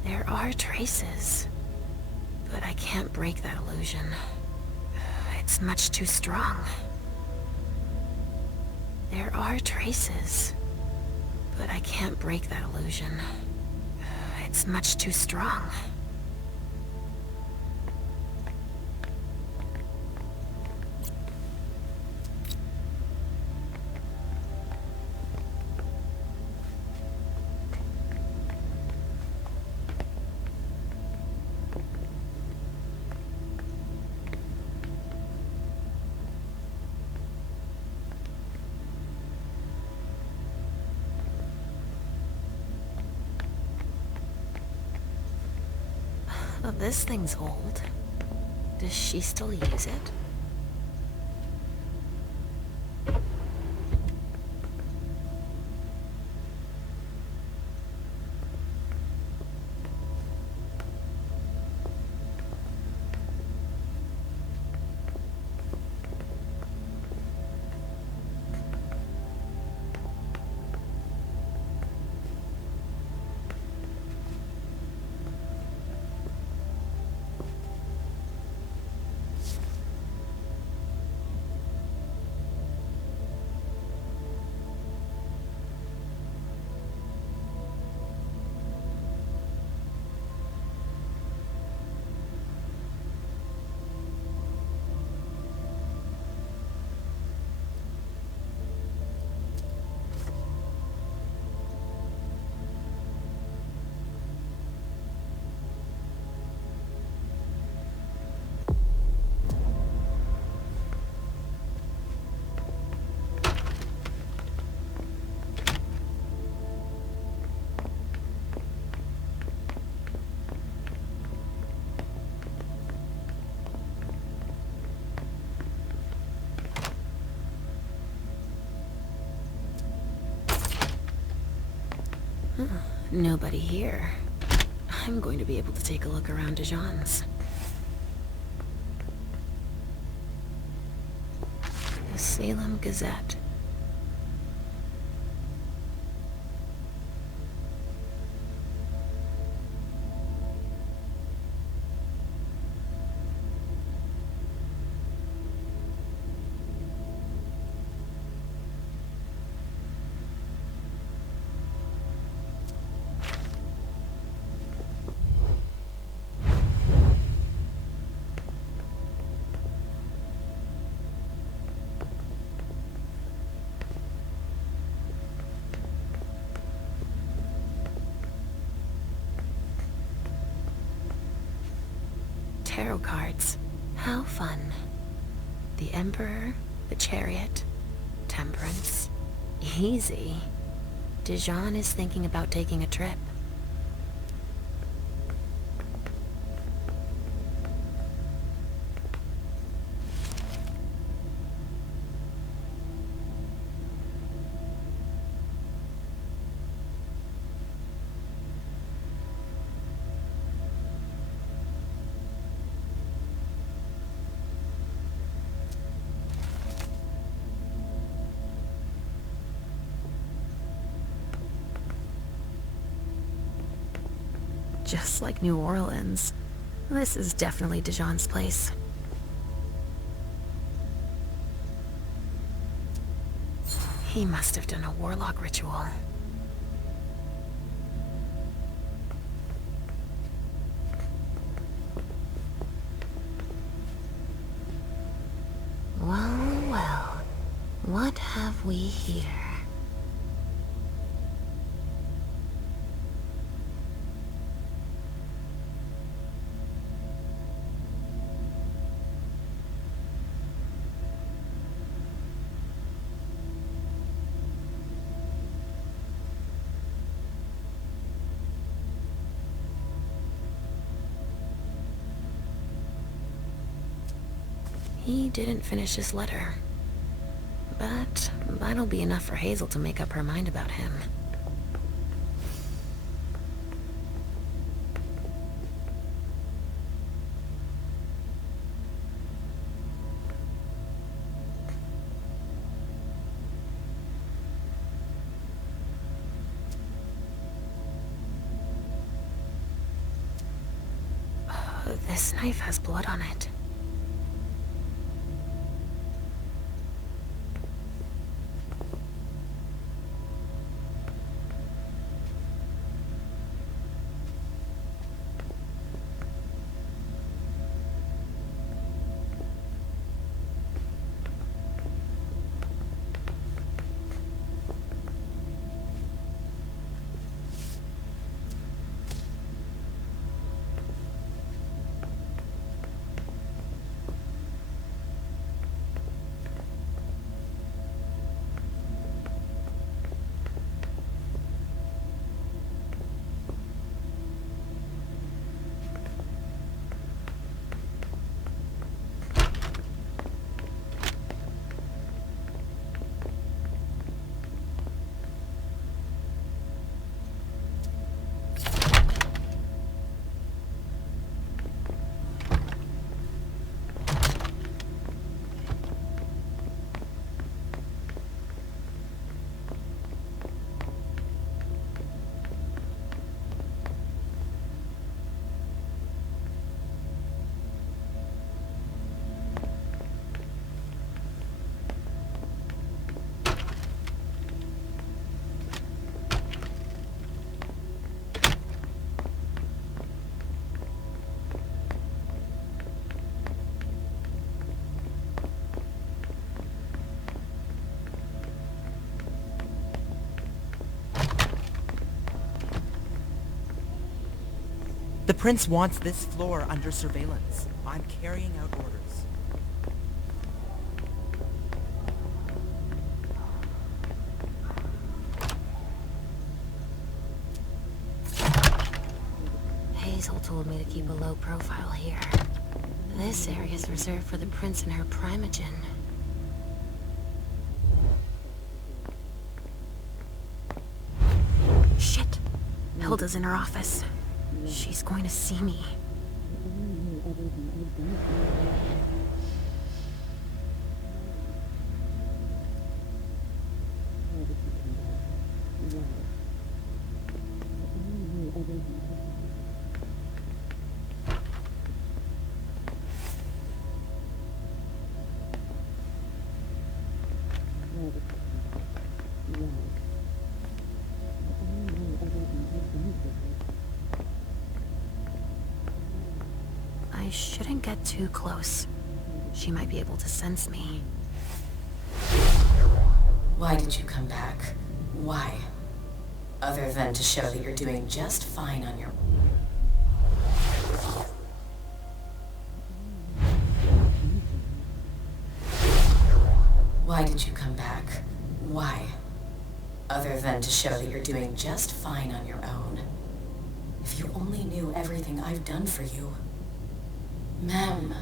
There are traces, but I can't break that illusion. It's much too strong. There are traces, but I can't break that illusion. It's much too strong. Oh, this thing's old. Does she still use it? Nobody here. I'm going to be able to take a look around Dijon's. The Salem Gazette. Tarot cards. How fun. The Emperor, the Chariot, Temperance. Easy. Dijon is thinking about taking a trip. Just like New Orleans. This is definitely Dijon's place. He must have done a warlock ritual. Well, well. What have we here? He didn't finish his letter. But that'll be enough for Hazel to make up her mind about him. This knife has blood on it. The prince wants this floor under surveillance. I'm carrying out orders. Hazel told me to keep a low profile here. This area is reserved for the prince and her primogen. Shit! Hilda's in her office. She's going to see me. I shouldn't get too close. She might be able to sense me. Why did you come back? Why? Other than to show that you're doing just fine on your... Why did you come back? Why? Other than to show that you're doing just fine on your own. If you only knew everything I've done for you. Ma'am.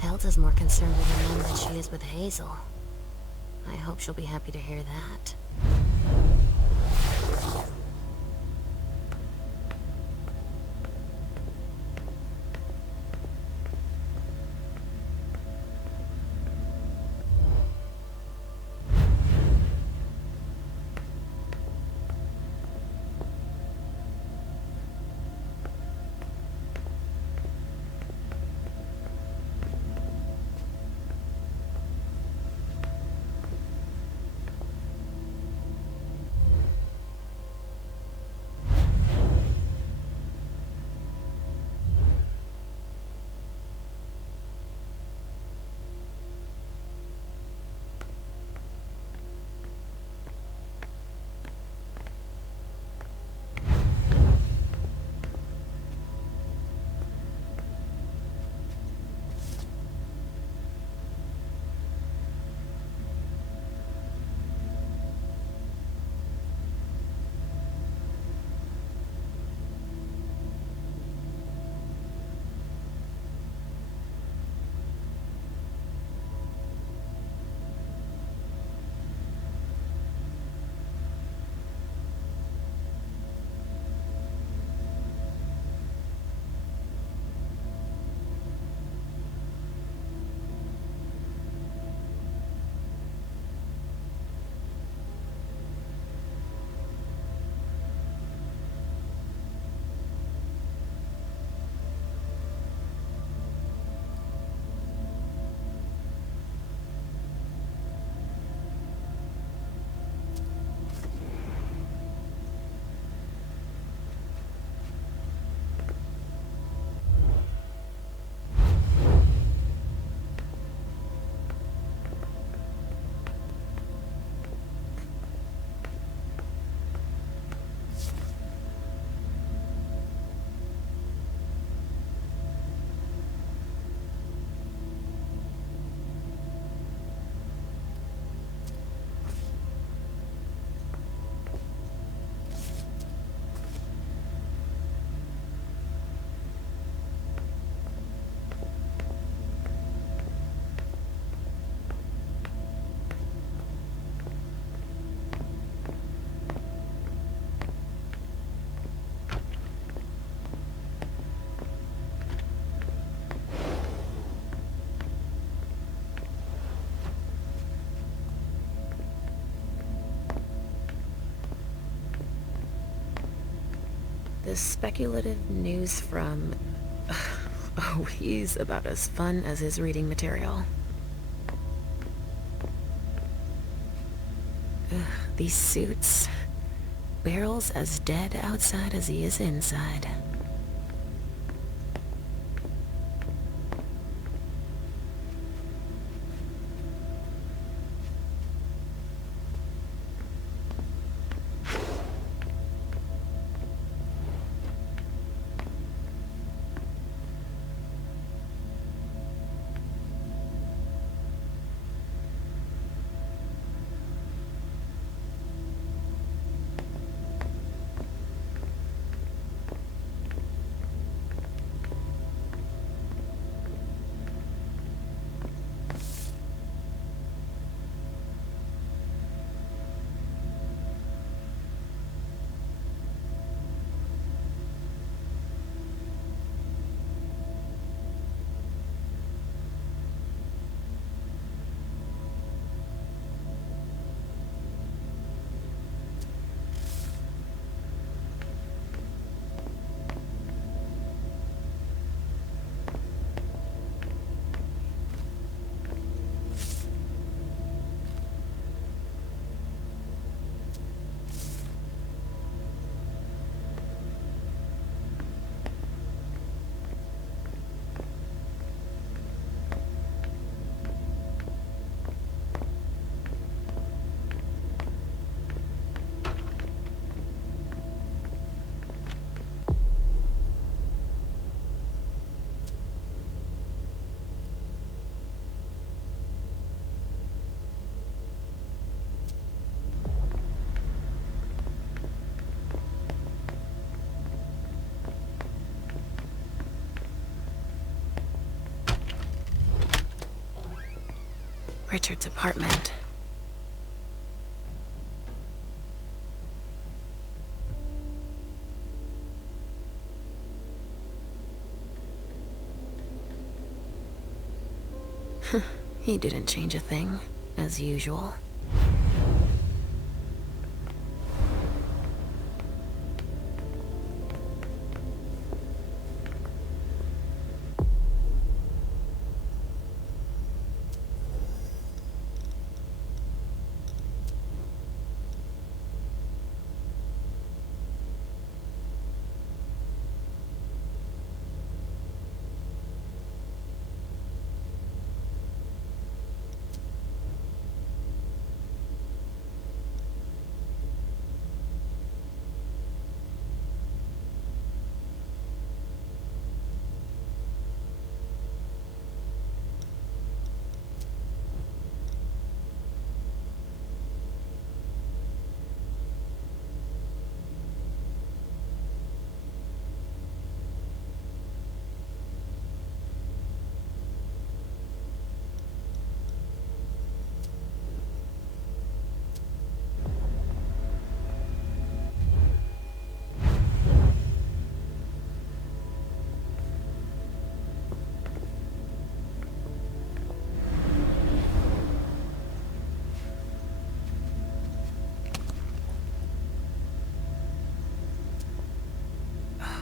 Hilda's more concerned with her mom than she is with Hazel. I hope she'll be happy to hear that. The speculative news from... Oh, he's about as fun as his reading material. Ugh, these suits. Barrel's as dead outside as he is inside. Richard's apartment. He didn't change a thing, as usual.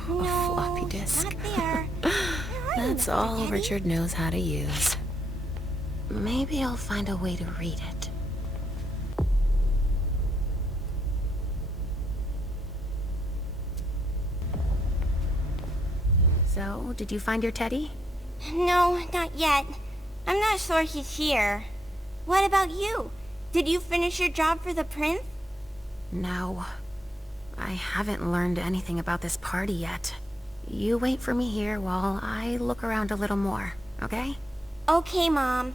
A floppy disk. Not there. That's all Richard knows how to use. Maybe I'll find a way to read it. So, did you find your teddy? No, not yet. I'm not sure he's here. What about you? Did you finish your job for the prince? No. I haven't learned anything about this party yet. You wait for me here while I look around a little more, okay? Okay, Mom.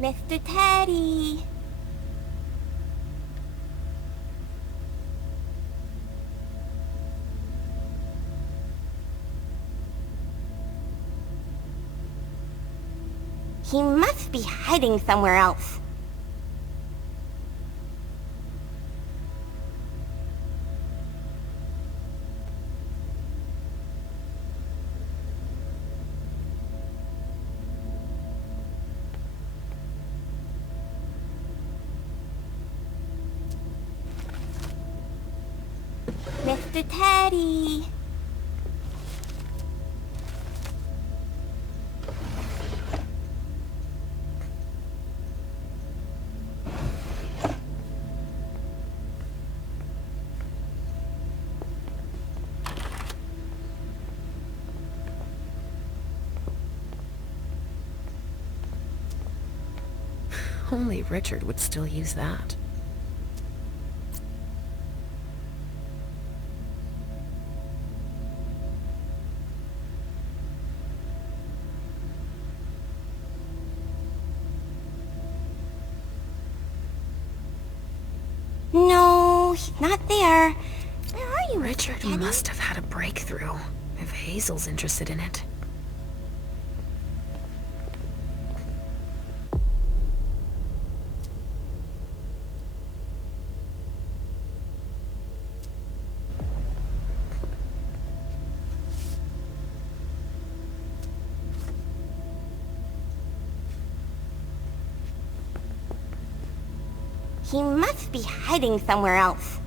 Mr. Teddy. He must be hiding somewhere else. Mr. Teddy. Only Richard would still use that. No, he's not there. Where are you, Richard Mr. Teddy? must have had a breakthrough, if Hazel's interested in it. He must be hiding somewhere else.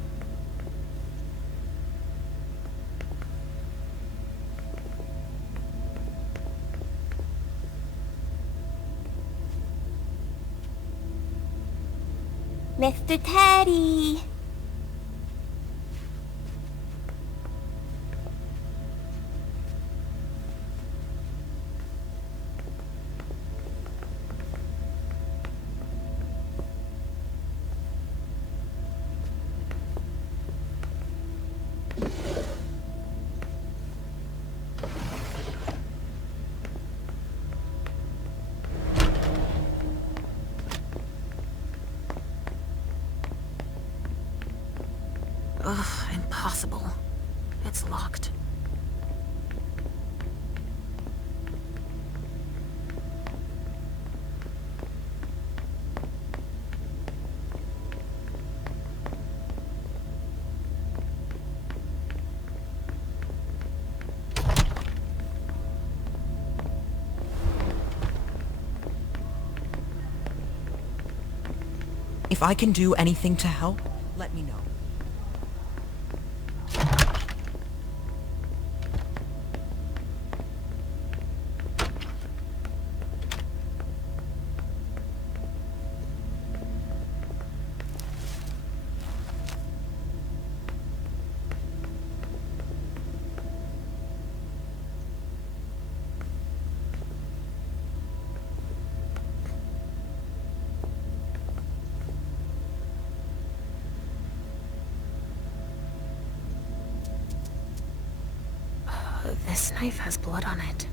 Mr. Teddy. Ugh, impossible. It's locked. If I can do anything to help, let me know. This knife has blood on it.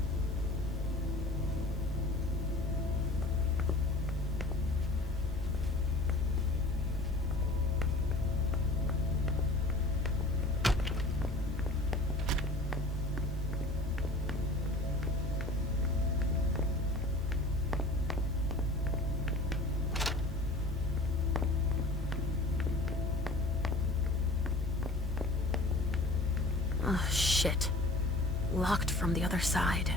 Oh, shit. Locked from the other side.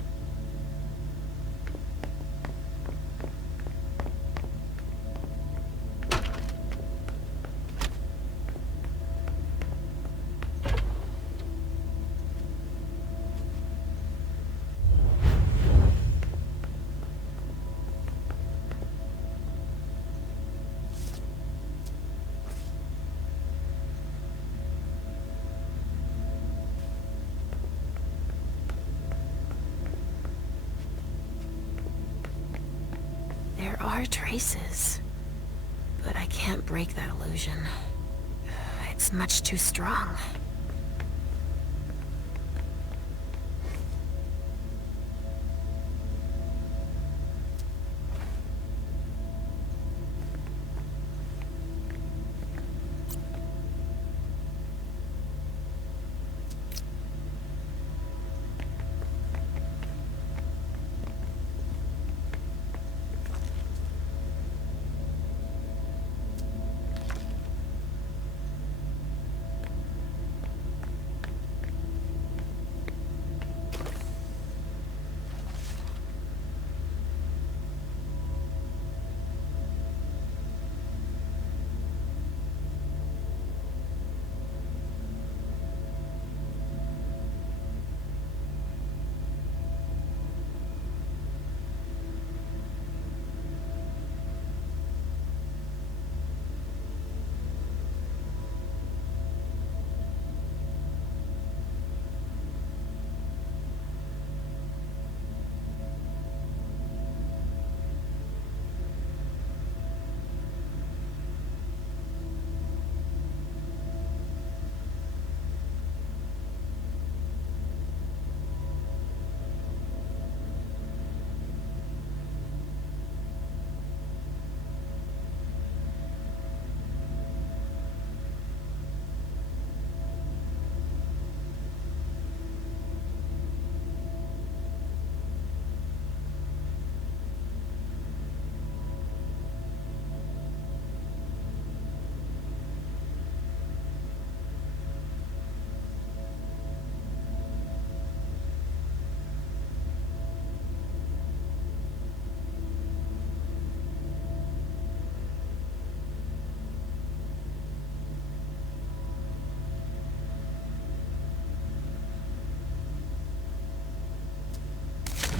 There are traces, but I can't break that illusion. It's much too strong.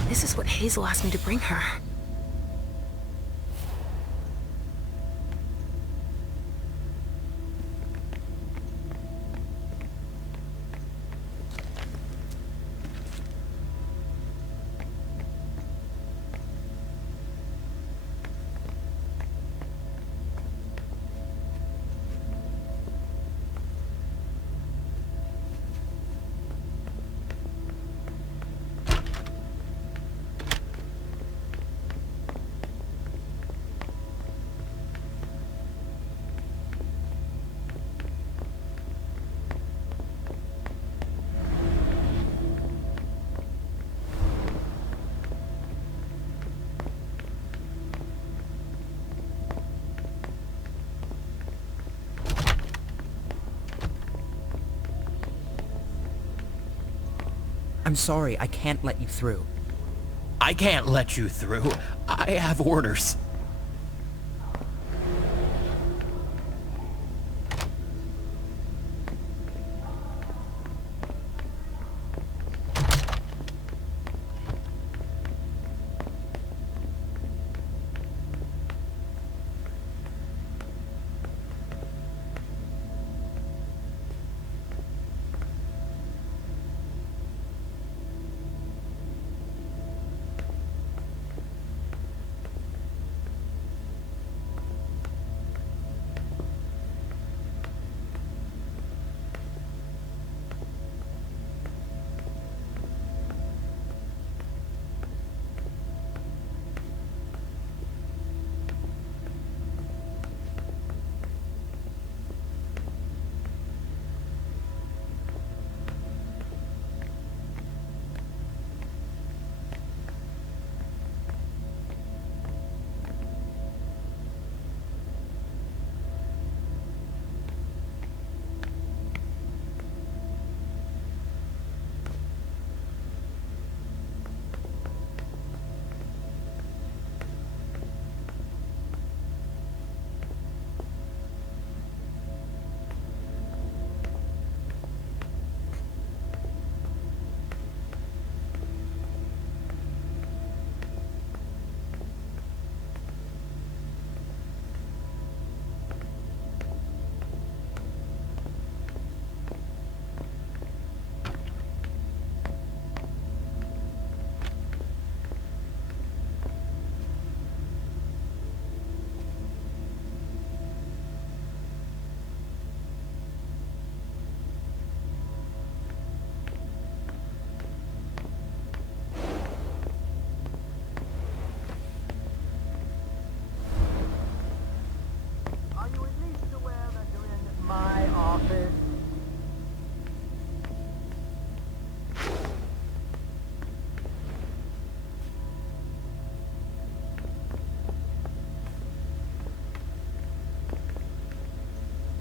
This is what Hazel asked me to bring her. I'm sorry, I can't let you through. I can't let you through. I have orders.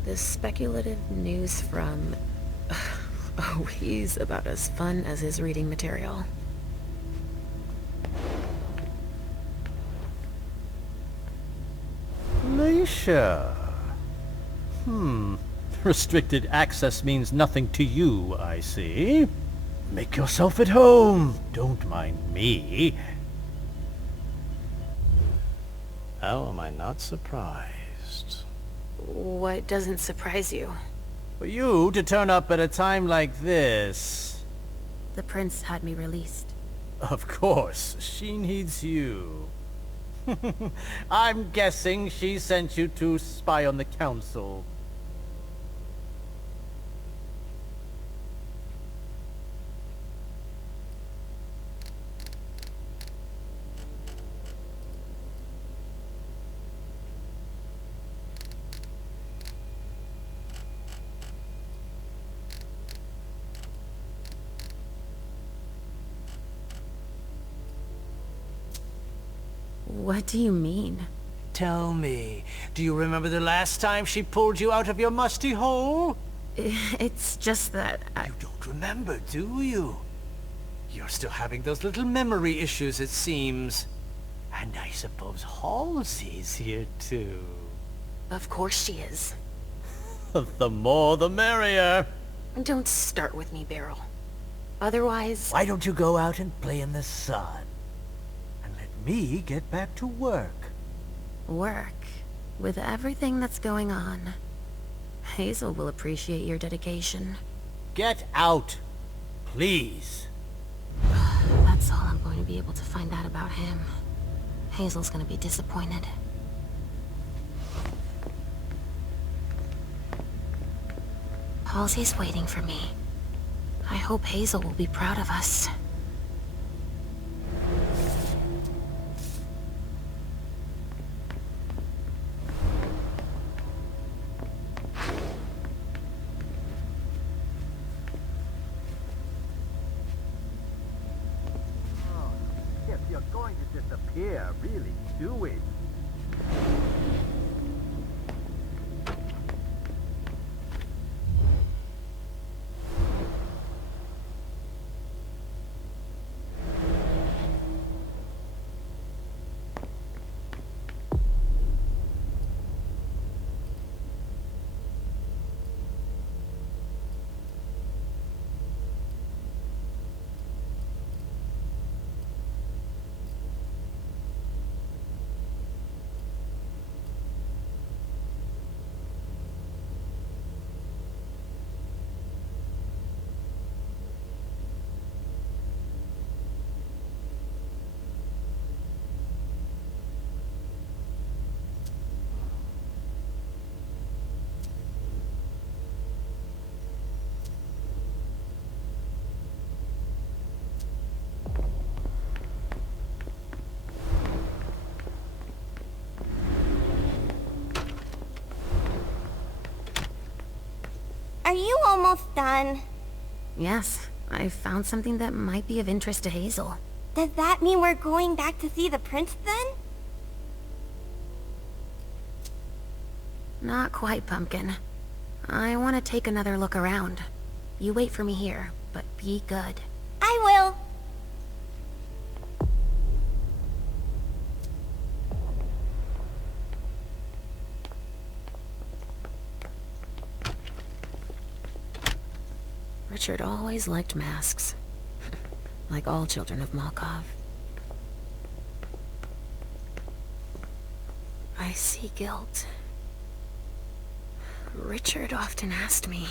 This speculative news from... Oh, he's about as fun as his reading material. Leisha. Restricted access means nothing to you, I see. Make yourself at home. Don't mind me. How am I not surprised? What doesn't surprise you? For you to turn up at a time like this. The prince had me released. Of course, she needs you. I'm guessing she sent you to spy on the council. What do you mean? Tell me, do you remember the last time she pulled you out of your musty hole? It's just that You don't remember, do you? You're still having those little memory issues, it seems. And I suppose Halsey's here, too. Of course she is. The more the merrier. Don't start with me, Beryl. Otherwise... Why don't you go out and play in the sun? And let me get back to work. Work? With everything that's going on. Hazel will appreciate your dedication. Get out, please. That's all I'm going to be able to find out about him. Hazel's gonna be disappointed. Halsey's waiting for me. I hope Hazel will be proud of us. If you're going to disappear, really do it. Are you almost done? Yes, I found something that might be of interest to Hazel. Does that mean we're going back to see the prince then? Not quite, Pumpkin. I want to take another look around. You wait for me here, but be good. I will. Richard always liked masks. Like all children of Malkov. I see guilt. Richard often asked me.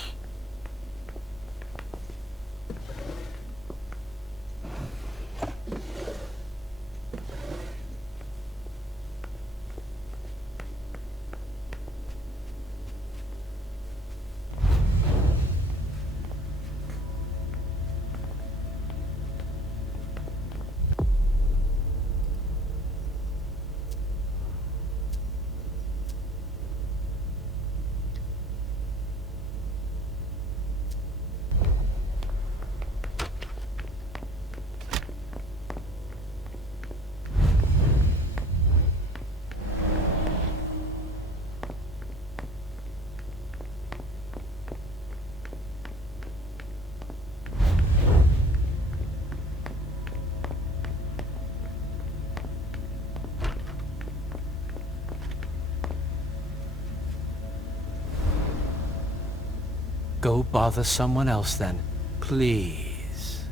Go bother someone else then, please.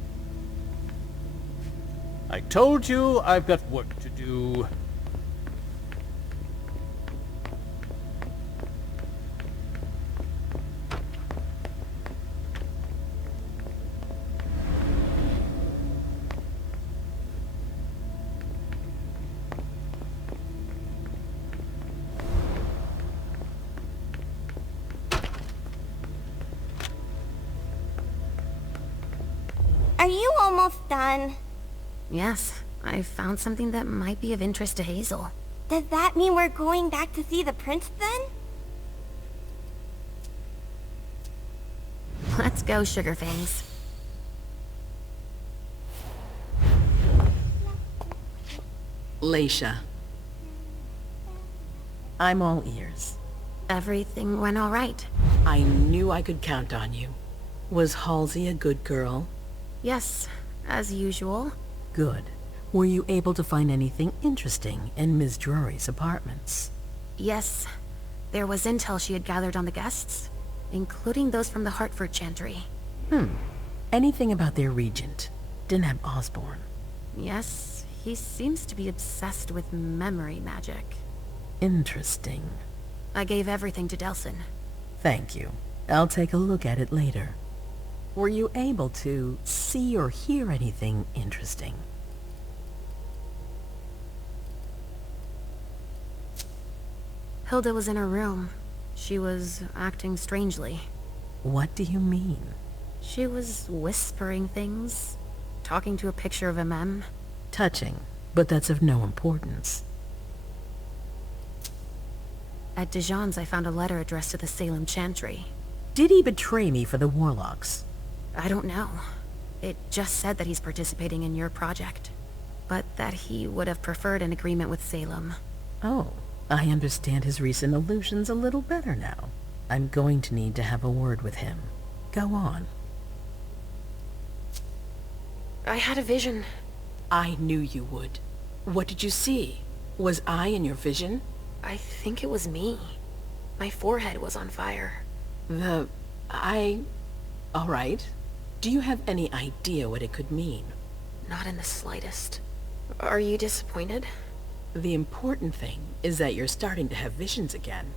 I told you I've got work to do. Are you almost done? Yes, I found something that might be of interest to Hazel. Does that mean we're going back to see the prince then? Let's go, Sugarfangs. Leisha. I'm all ears. Everything went all right. I knew I could count on you. Was Halsey a good girl? Yes, as usual. Good. Were you able to find anything interesting in Ms. Drury's apartments? Yes. There was intel she had gathered on the guests, including those from the Hartford Chantry. Anything about their regent, Deneb Osborne? Yes, he seems to be obsessed with memory magic. Interesting. I gave everything to Delsin. Thank you. I'll take a look at it later. Were you able to see or hear anything interesting? Hilda was in her room. She was acting strangely. What do you mean? She was whispering things, talking to a picture of a mem. Touching, but that's of no importance. At Dijon's, I found a letter addressed to the Salem Chantry. Did he betray me for the Warlocks? I don't know. It just said that he's participating in your project, but that he would have preferred an agreement with Salem. Oh, I understand his recent allusions a little better now. I'm going to need to have a word with him. Go on. I had a vision. I knew you would. What did you see? Was I in your vision? I think it was me. My forehead was on fire. All right. Do you have any idea what it could mean? Not in the slightest. Are you disappointed? The important thing is that you're starting to have visions again.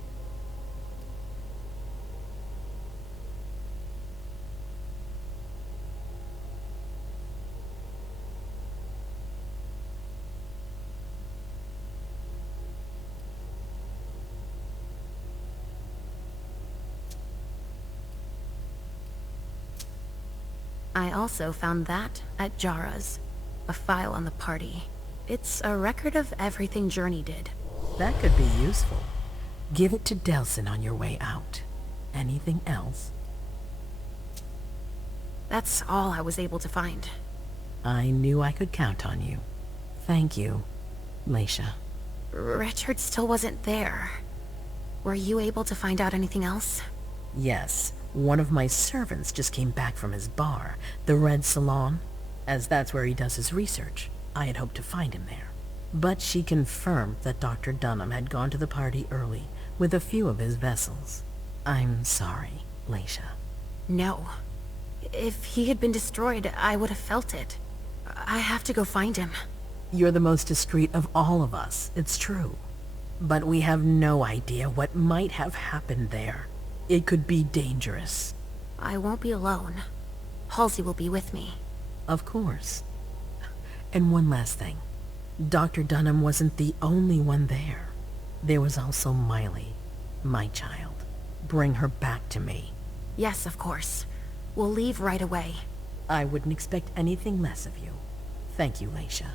I also found that at Jara's. A file on the party. It's a record of everything Journey did. That could be useful. Give it to Delsin on your way out. Anything else? That's all I was able to find. I knew I could count on you. Thank you, Leisha. Richard still wasn't there. Were you able to find out anything else? Yes, one of my servants just came back from his bar, the Red Salon. As that's where he does his research, I had hoped to find him there. But she confirmed that Dr. Dunham had gone to the party early with a few of his vessels. I'm sorry, Leisha. No. If he had been destroyed, I would have felt it. I have to go find him. You're the most discreet of all of us, it's true. But we have no idea what might have happened there. It could be dangerous. I won't be alone. Halsey will be with me. Of course. And one last thing. Dr. Dunham wasn't the only one there. There was also Miley, my child. Bring her back to me. Yes, of course. We'll leave right away. I wouldn't expect anything less of you. Thank you, Leisha.